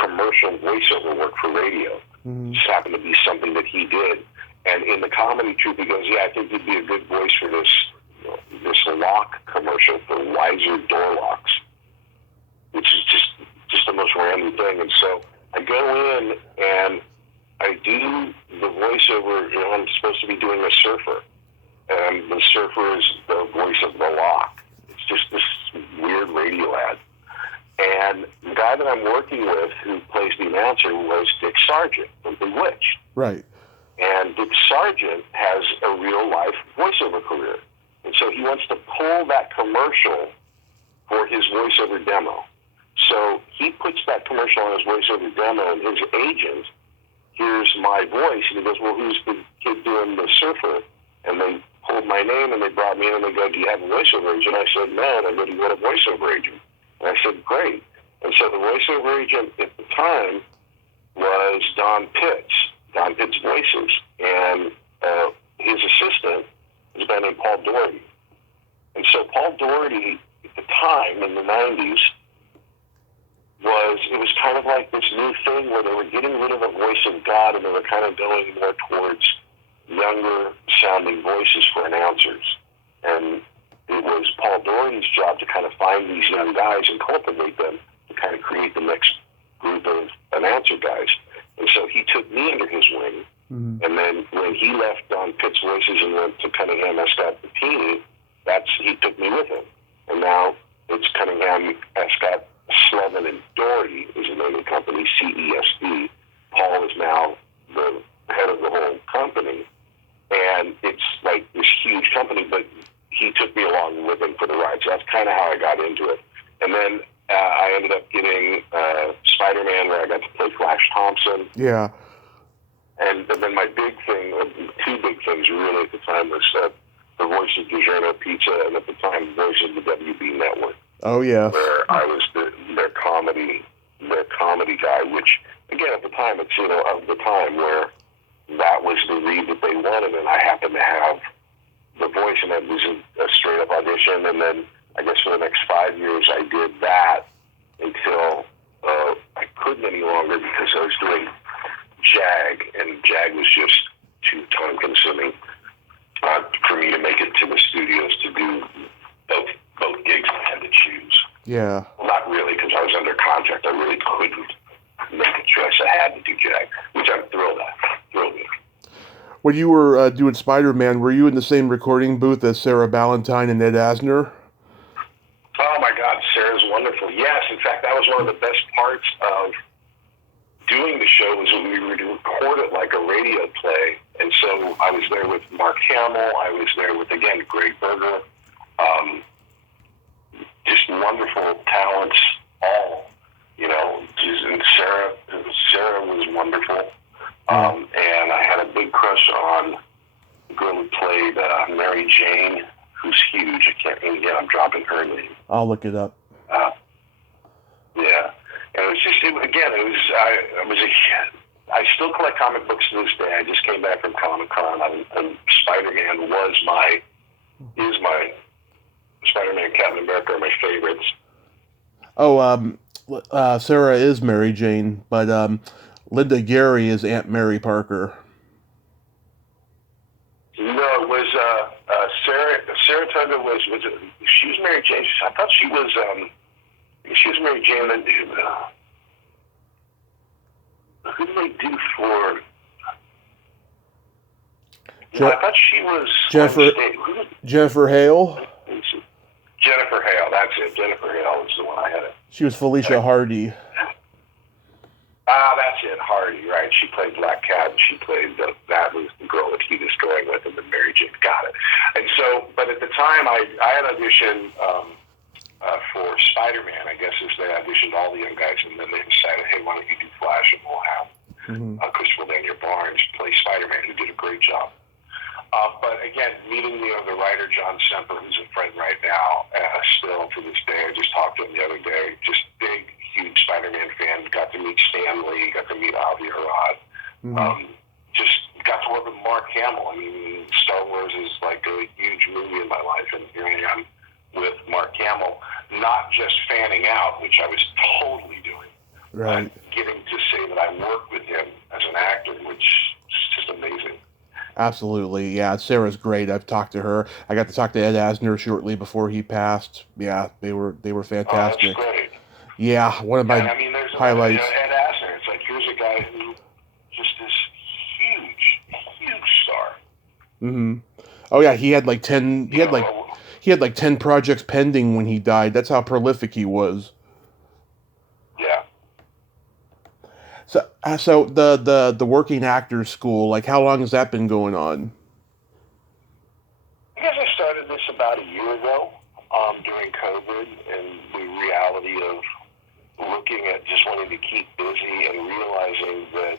commercial voiceover work for radio. Mm-hmm. Just happened to be something that he did. And in the comedy troupe, he goes, yeah, I think you'd be a good voice for this lock commercial for Wiser door locks, which is just the most random thing. And so I go in and I do the voiceover. You know, I'm supposed to be doing a surfer, and the surfer is the voice of the lock. It's just this weird radio ad. And the guy that I'm working with who plays the announcer was Dick Sargent from Bewitched. Right. And Dick Sargent has a real-life voiceover career. And so he wants to pull that commercial for his voiceover demo. So he puts that commercial on his voiceover demo, and his agent hears my voice, and he goes, well, who's the kid doing the surfer? And they pulled my name, and they brought me in, and they go, do you have a voiceover agent? I said, no. And they go, do you want a voiceover agent? And I said, great. And so the voiceover agent at the time was Don Pitt's Voices. And his assistant was a guy named Paul Doherty. And so Paul Doherty, at the time, in the 90s, it was kind of like this new thing where they were getting rid of the voice of God and they were kind of going more towards younger sounding voices for announcers. And it was Paul Doherty's job to kind of find these young guys and cultivate them to kind of create the next group of announcer guys. And so he took me under his wing. Mm-hmm. And then when he left Don Pitt's Voices and went to Cunningham, Escott, Bettini, he took me with him. And now it's Cunningham, Escott, Slevin, and Doherty is the name of the company, CESD. Paul is now the head of the whole company. And it's like this huge company, but he took me along with him for the ride. So that's kind of how I got into it. And then I ended up getting Spider-Man, where I got to play Flash Thompson. Yeah. And then my big thing, two big things really at the time, was the voice of DiGiorno Pizza, and at the time, voice of the WB Network. Oh, yeah. Where I was their comedy guy, which, again, at the time, it's, you know, of the time where that was the read that they wanted, and I happened to have the voice, and it was a straight-up audition, and then I guess for the next 5 years I did that until I couldn't any longer because I was doing JAG, and JAG was just too time-consuming for me to make it to the studios to do both gigs I had to choose. Yeah. Well, not really, because I was under contract. I really couldn't make a choice. I had to do JAG, which I'm thrilled with. When you were doing Spider-Man, were you in the same recording booth as Sarah Ballantyne and Ed Asner? Oh, my God, Sarah's wonderful. Yes, in fact, that was one of the best parts of doing the show was when we would record it like a radio play. And so I was there with Mark Hamill. I was there with, again, Greg Berger. Just wonderful talents, all, you know. And Sarah was wonderful. And I had a big crush on the girl who played Mary Jane, who's huge. I'm dropping her name. I'll look it up. Yeah. And it was just, I still collect comic books to this day. I just came back from Comic-Con, and Spider-Man is my Spider-Man, Captain America are my favorites. Oh, Sarah is Mary Jane, but Linda Gary is Aunt Mary Parker. No, it was Saratoga was she was Mary Jane. I thought she was Mary Jane. Who did they do for? I thought she was Jennifer Hale. Jennifer Hale, that's it. Jennifer Hale is the one I had it. She was Felicia Hardy. That's it, Hardy, right. She played Black Cat, and she played that was the girl that he was going with in the Mary Jane. Got it. And so, but at the time, I had auditioned for Spider-Man, I guess, as they auditioned all the young guys, and then they decided, hey, why don't you do Flash, and we'll have Christopher Daniel Barnes play Spider-Man, who did a great job. But again, meeting the writer, John Semper, who's a friend right now, still to this day, I just talked to him the other day, just big, huge Spider-Man fan, got to meet Stan Lee, got to meet Avi Arad, just got to work with Mark Hamill. I mean, Star Wars is like a huge movie in my life, and here I am with Mark Hamill, not just fanning out, which I was totally doing, right? But getting to say that I worked with him as an actor, which is just amazing. Absolutely, yeah. Sarah's great. I've talked to her. I got to talk to Ed Asner shortly before he passed. Yeah, they were fantastic. Oh, that's great. Yeah, one of my highlights. Ed Asner. It's like, here's a guy who just this huge star. Oh yeah, he had like 10. He had like 10 projects pending when he died. That's how prolific he was. Yeah. So the working actors school, like, how long has that been going on? I guess I started this about a year ago, during COVID, and the reality of looking at just wanting to keep busy and realizing that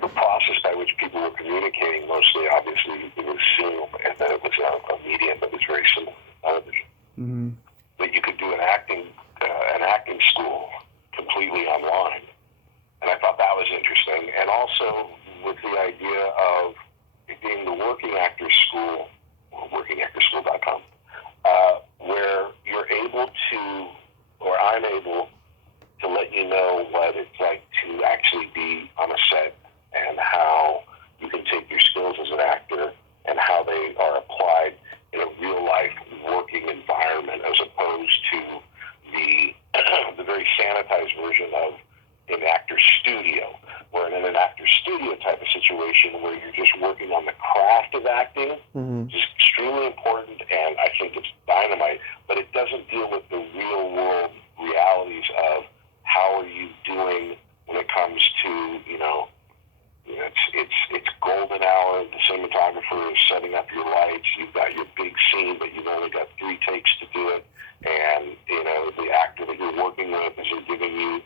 the process by which people were communicating, mostly obviously it was Zoom, and then it was a medium that was very similar to television. That you could do an acting school completely online, and I thought that was interesting. And also with the idea of it being the working actors school, or workingactorschool.com, where you're able to, or I'm able to let you know what it's like to actually be on a set, and how you can take your skills as an actor and how they are applied in a real life working environment, as opposed to the very sanitized version of an actor's studio, where in an actor's studio type of situation where you're just working on the craft of acting, which is extremely important, and I think it's dynamite, but it doesn't deal with the real world realities of how are you doing when it comes to, it's golden hour, the cinematographer is setting up your lights, you've got your big scene, but you've only got 3 takes to do it, and, the actor that you're working with isn't giving you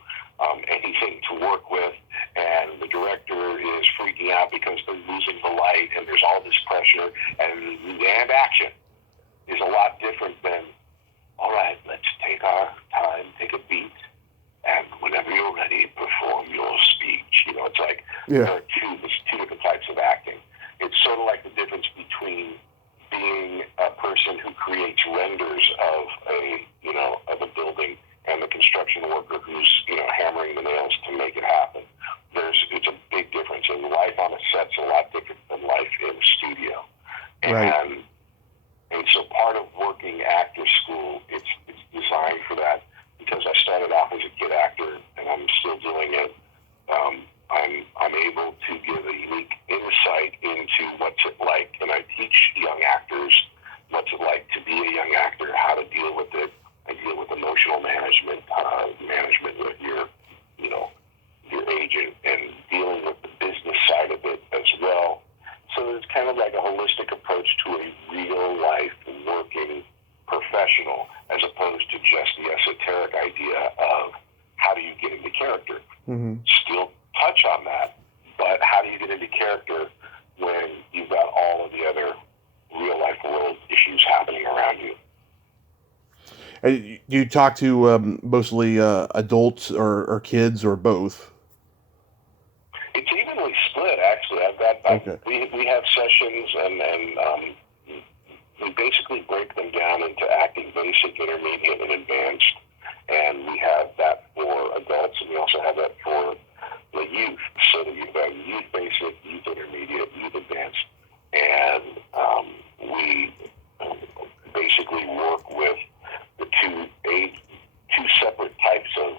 anything to work with, and the director is freaking out because they're losing the light, and there's all this pressure, and action is a lot different than, all right, let's take our time, take a beat, and whenever you're ready, perform your speech. It's like there are two different types of acting. It's sort of like the difference between being a person who creates renders of a building, and the construction worker who's hammering the nails to make it happen. It's a big difference, and life on a set's a lot different than life in a studio. Right. And so part of working actor school, it's designed for that, because I started off as a kid actor, and I'm still doing it. I'm able to give a unique insight into what's it like, and I teach young actors what's it like to be a young actor, how to deal with it. I deal with emotional management, management with your agent, and dealing with the business side of it as well. So it's kind of like a holistic approach to a real life working professional, as opposed to just the esoteric idea of how do you get into character. Still touch on that, but how do you get into character when you've got all of the other real life world issues happening around you? You talk to mostly adults or kids, or both? It's evenly split, actually. We have sessions, and we basically break them down into acting basic, intermediate, and advanced. And we have that for adults, and we also have that for the youth. So that you've got youth basic, youth intermediate, youth advanced. And we basically work with the two separate types of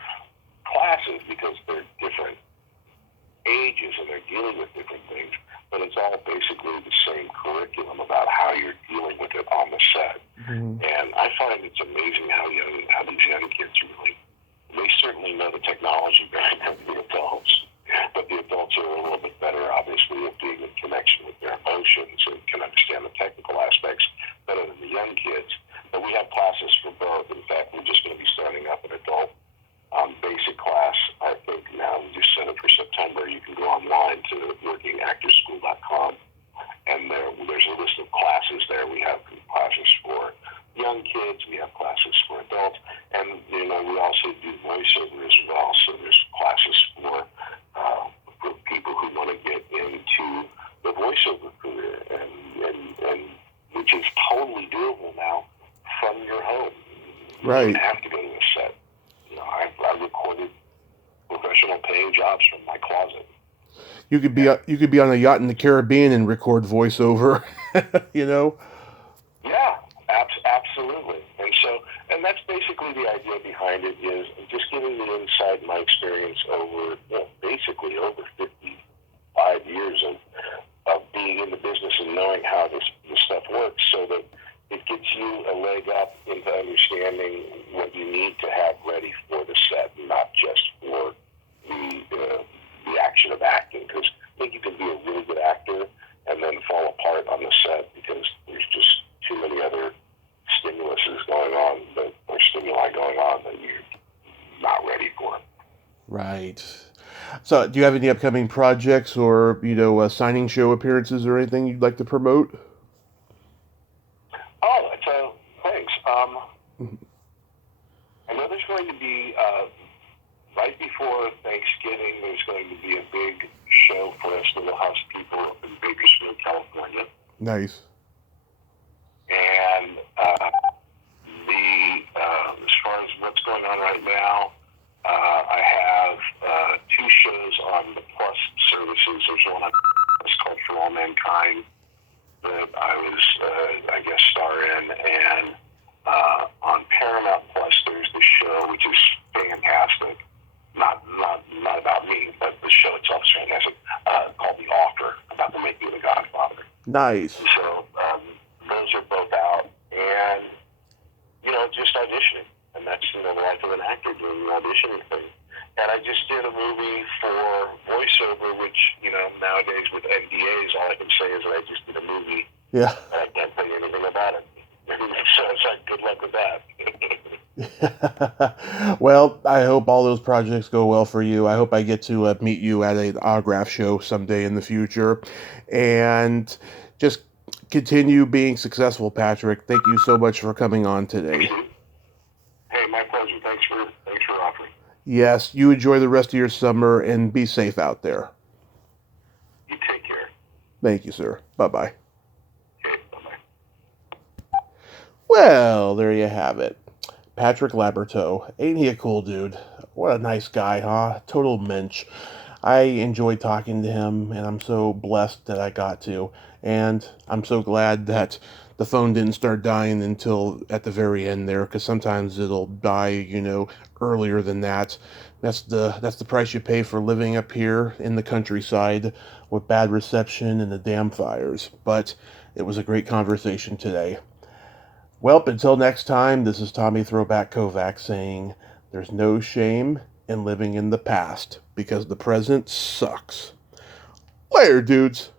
amazing how these young kids really, they certainly know the technology better than the adults. But the adults are a little bit better, obviously, at being in connection with their emotions and can understand the technical aspects better than the young kids. But we have classes for both. In fact, we're just going to be starting up an adult basic class. I think now we just set it for September. You can go online to workingactorschool.com, and there's a list of classes there. We have classes for young kids. We have classes for adults. And, we also do voiceover as well. So there's classes for people who want to get into the voiceover career, and which is totally doable now from your home. Right. You don't have to go to a set. I recorded professional paying jobs from my closet. You could be on a yacht in the Caribbean and record voiceover, Yeah, absolutely. And that's basically the idea behind it, is just giving the insight, my experience over, basically over 55 years of being in the business and knowing how this stuff works, so that it gets you a leg up into understanding what you need to have ready for the set, not just for the action of acting. Because I think you can be a really good actor and then fall apart on the set because there's just too many other stimuli going on that you're not ready for. Right. So, do you have any upcoming projects or, signing show appearances or anything you'd like to promote? Oh, thanks. I know there's going to be, right before Thanksgiving, there's going to be a big show for us Little House people up in Bakersfield, California. Nice. And as far as what's going on right now, I have two shows on the Plus services. There's one that's called For All Mankind that I was, star in, and on Paramount Plus there's the show, which is fantastic. Not about me, but the show itself is fantastic. Called The Offer, about the making of The Godfather. Nice. So those are both out, and just auditioning, and that's the life of an actor, doing the auditioning thing. And I just did a movie for voiceover, which nowadays with NDAs, all I can say is that I just did a movie. Yeah. And I can't tell you anything about it. So it's like, good luck with that. Well, I hope all those projects go well for you. I hope I get to meet you at an autograph show someday in the future. And just continue being successful, Patrick. Thank you so much for coming on today. Hey, my pleasure. Thanks for offering. Yes, you enjoy the rest of your summer and be safe out there. You take care. Thank you, sir. Bye-bye. Okay, bye-bye. Well, there you have it. Patrick Labyorteau. Ain't he a cool dude? What a nice guy, huh? Total mensch. I enjoyed talking to him, and I'm so blessed that I got to. And I'm so glad that the phone didn't start dying until at the very end there, because sometimes it'll die, earlier than that. That's the price you pay for living up here in the countryside with bad reception and the damn fires. But it was a great conversation today. Well, until next time, this is Tommy Throwback Kovac saying, there's no shame in living in the past, because the present sucks. Later, dudes.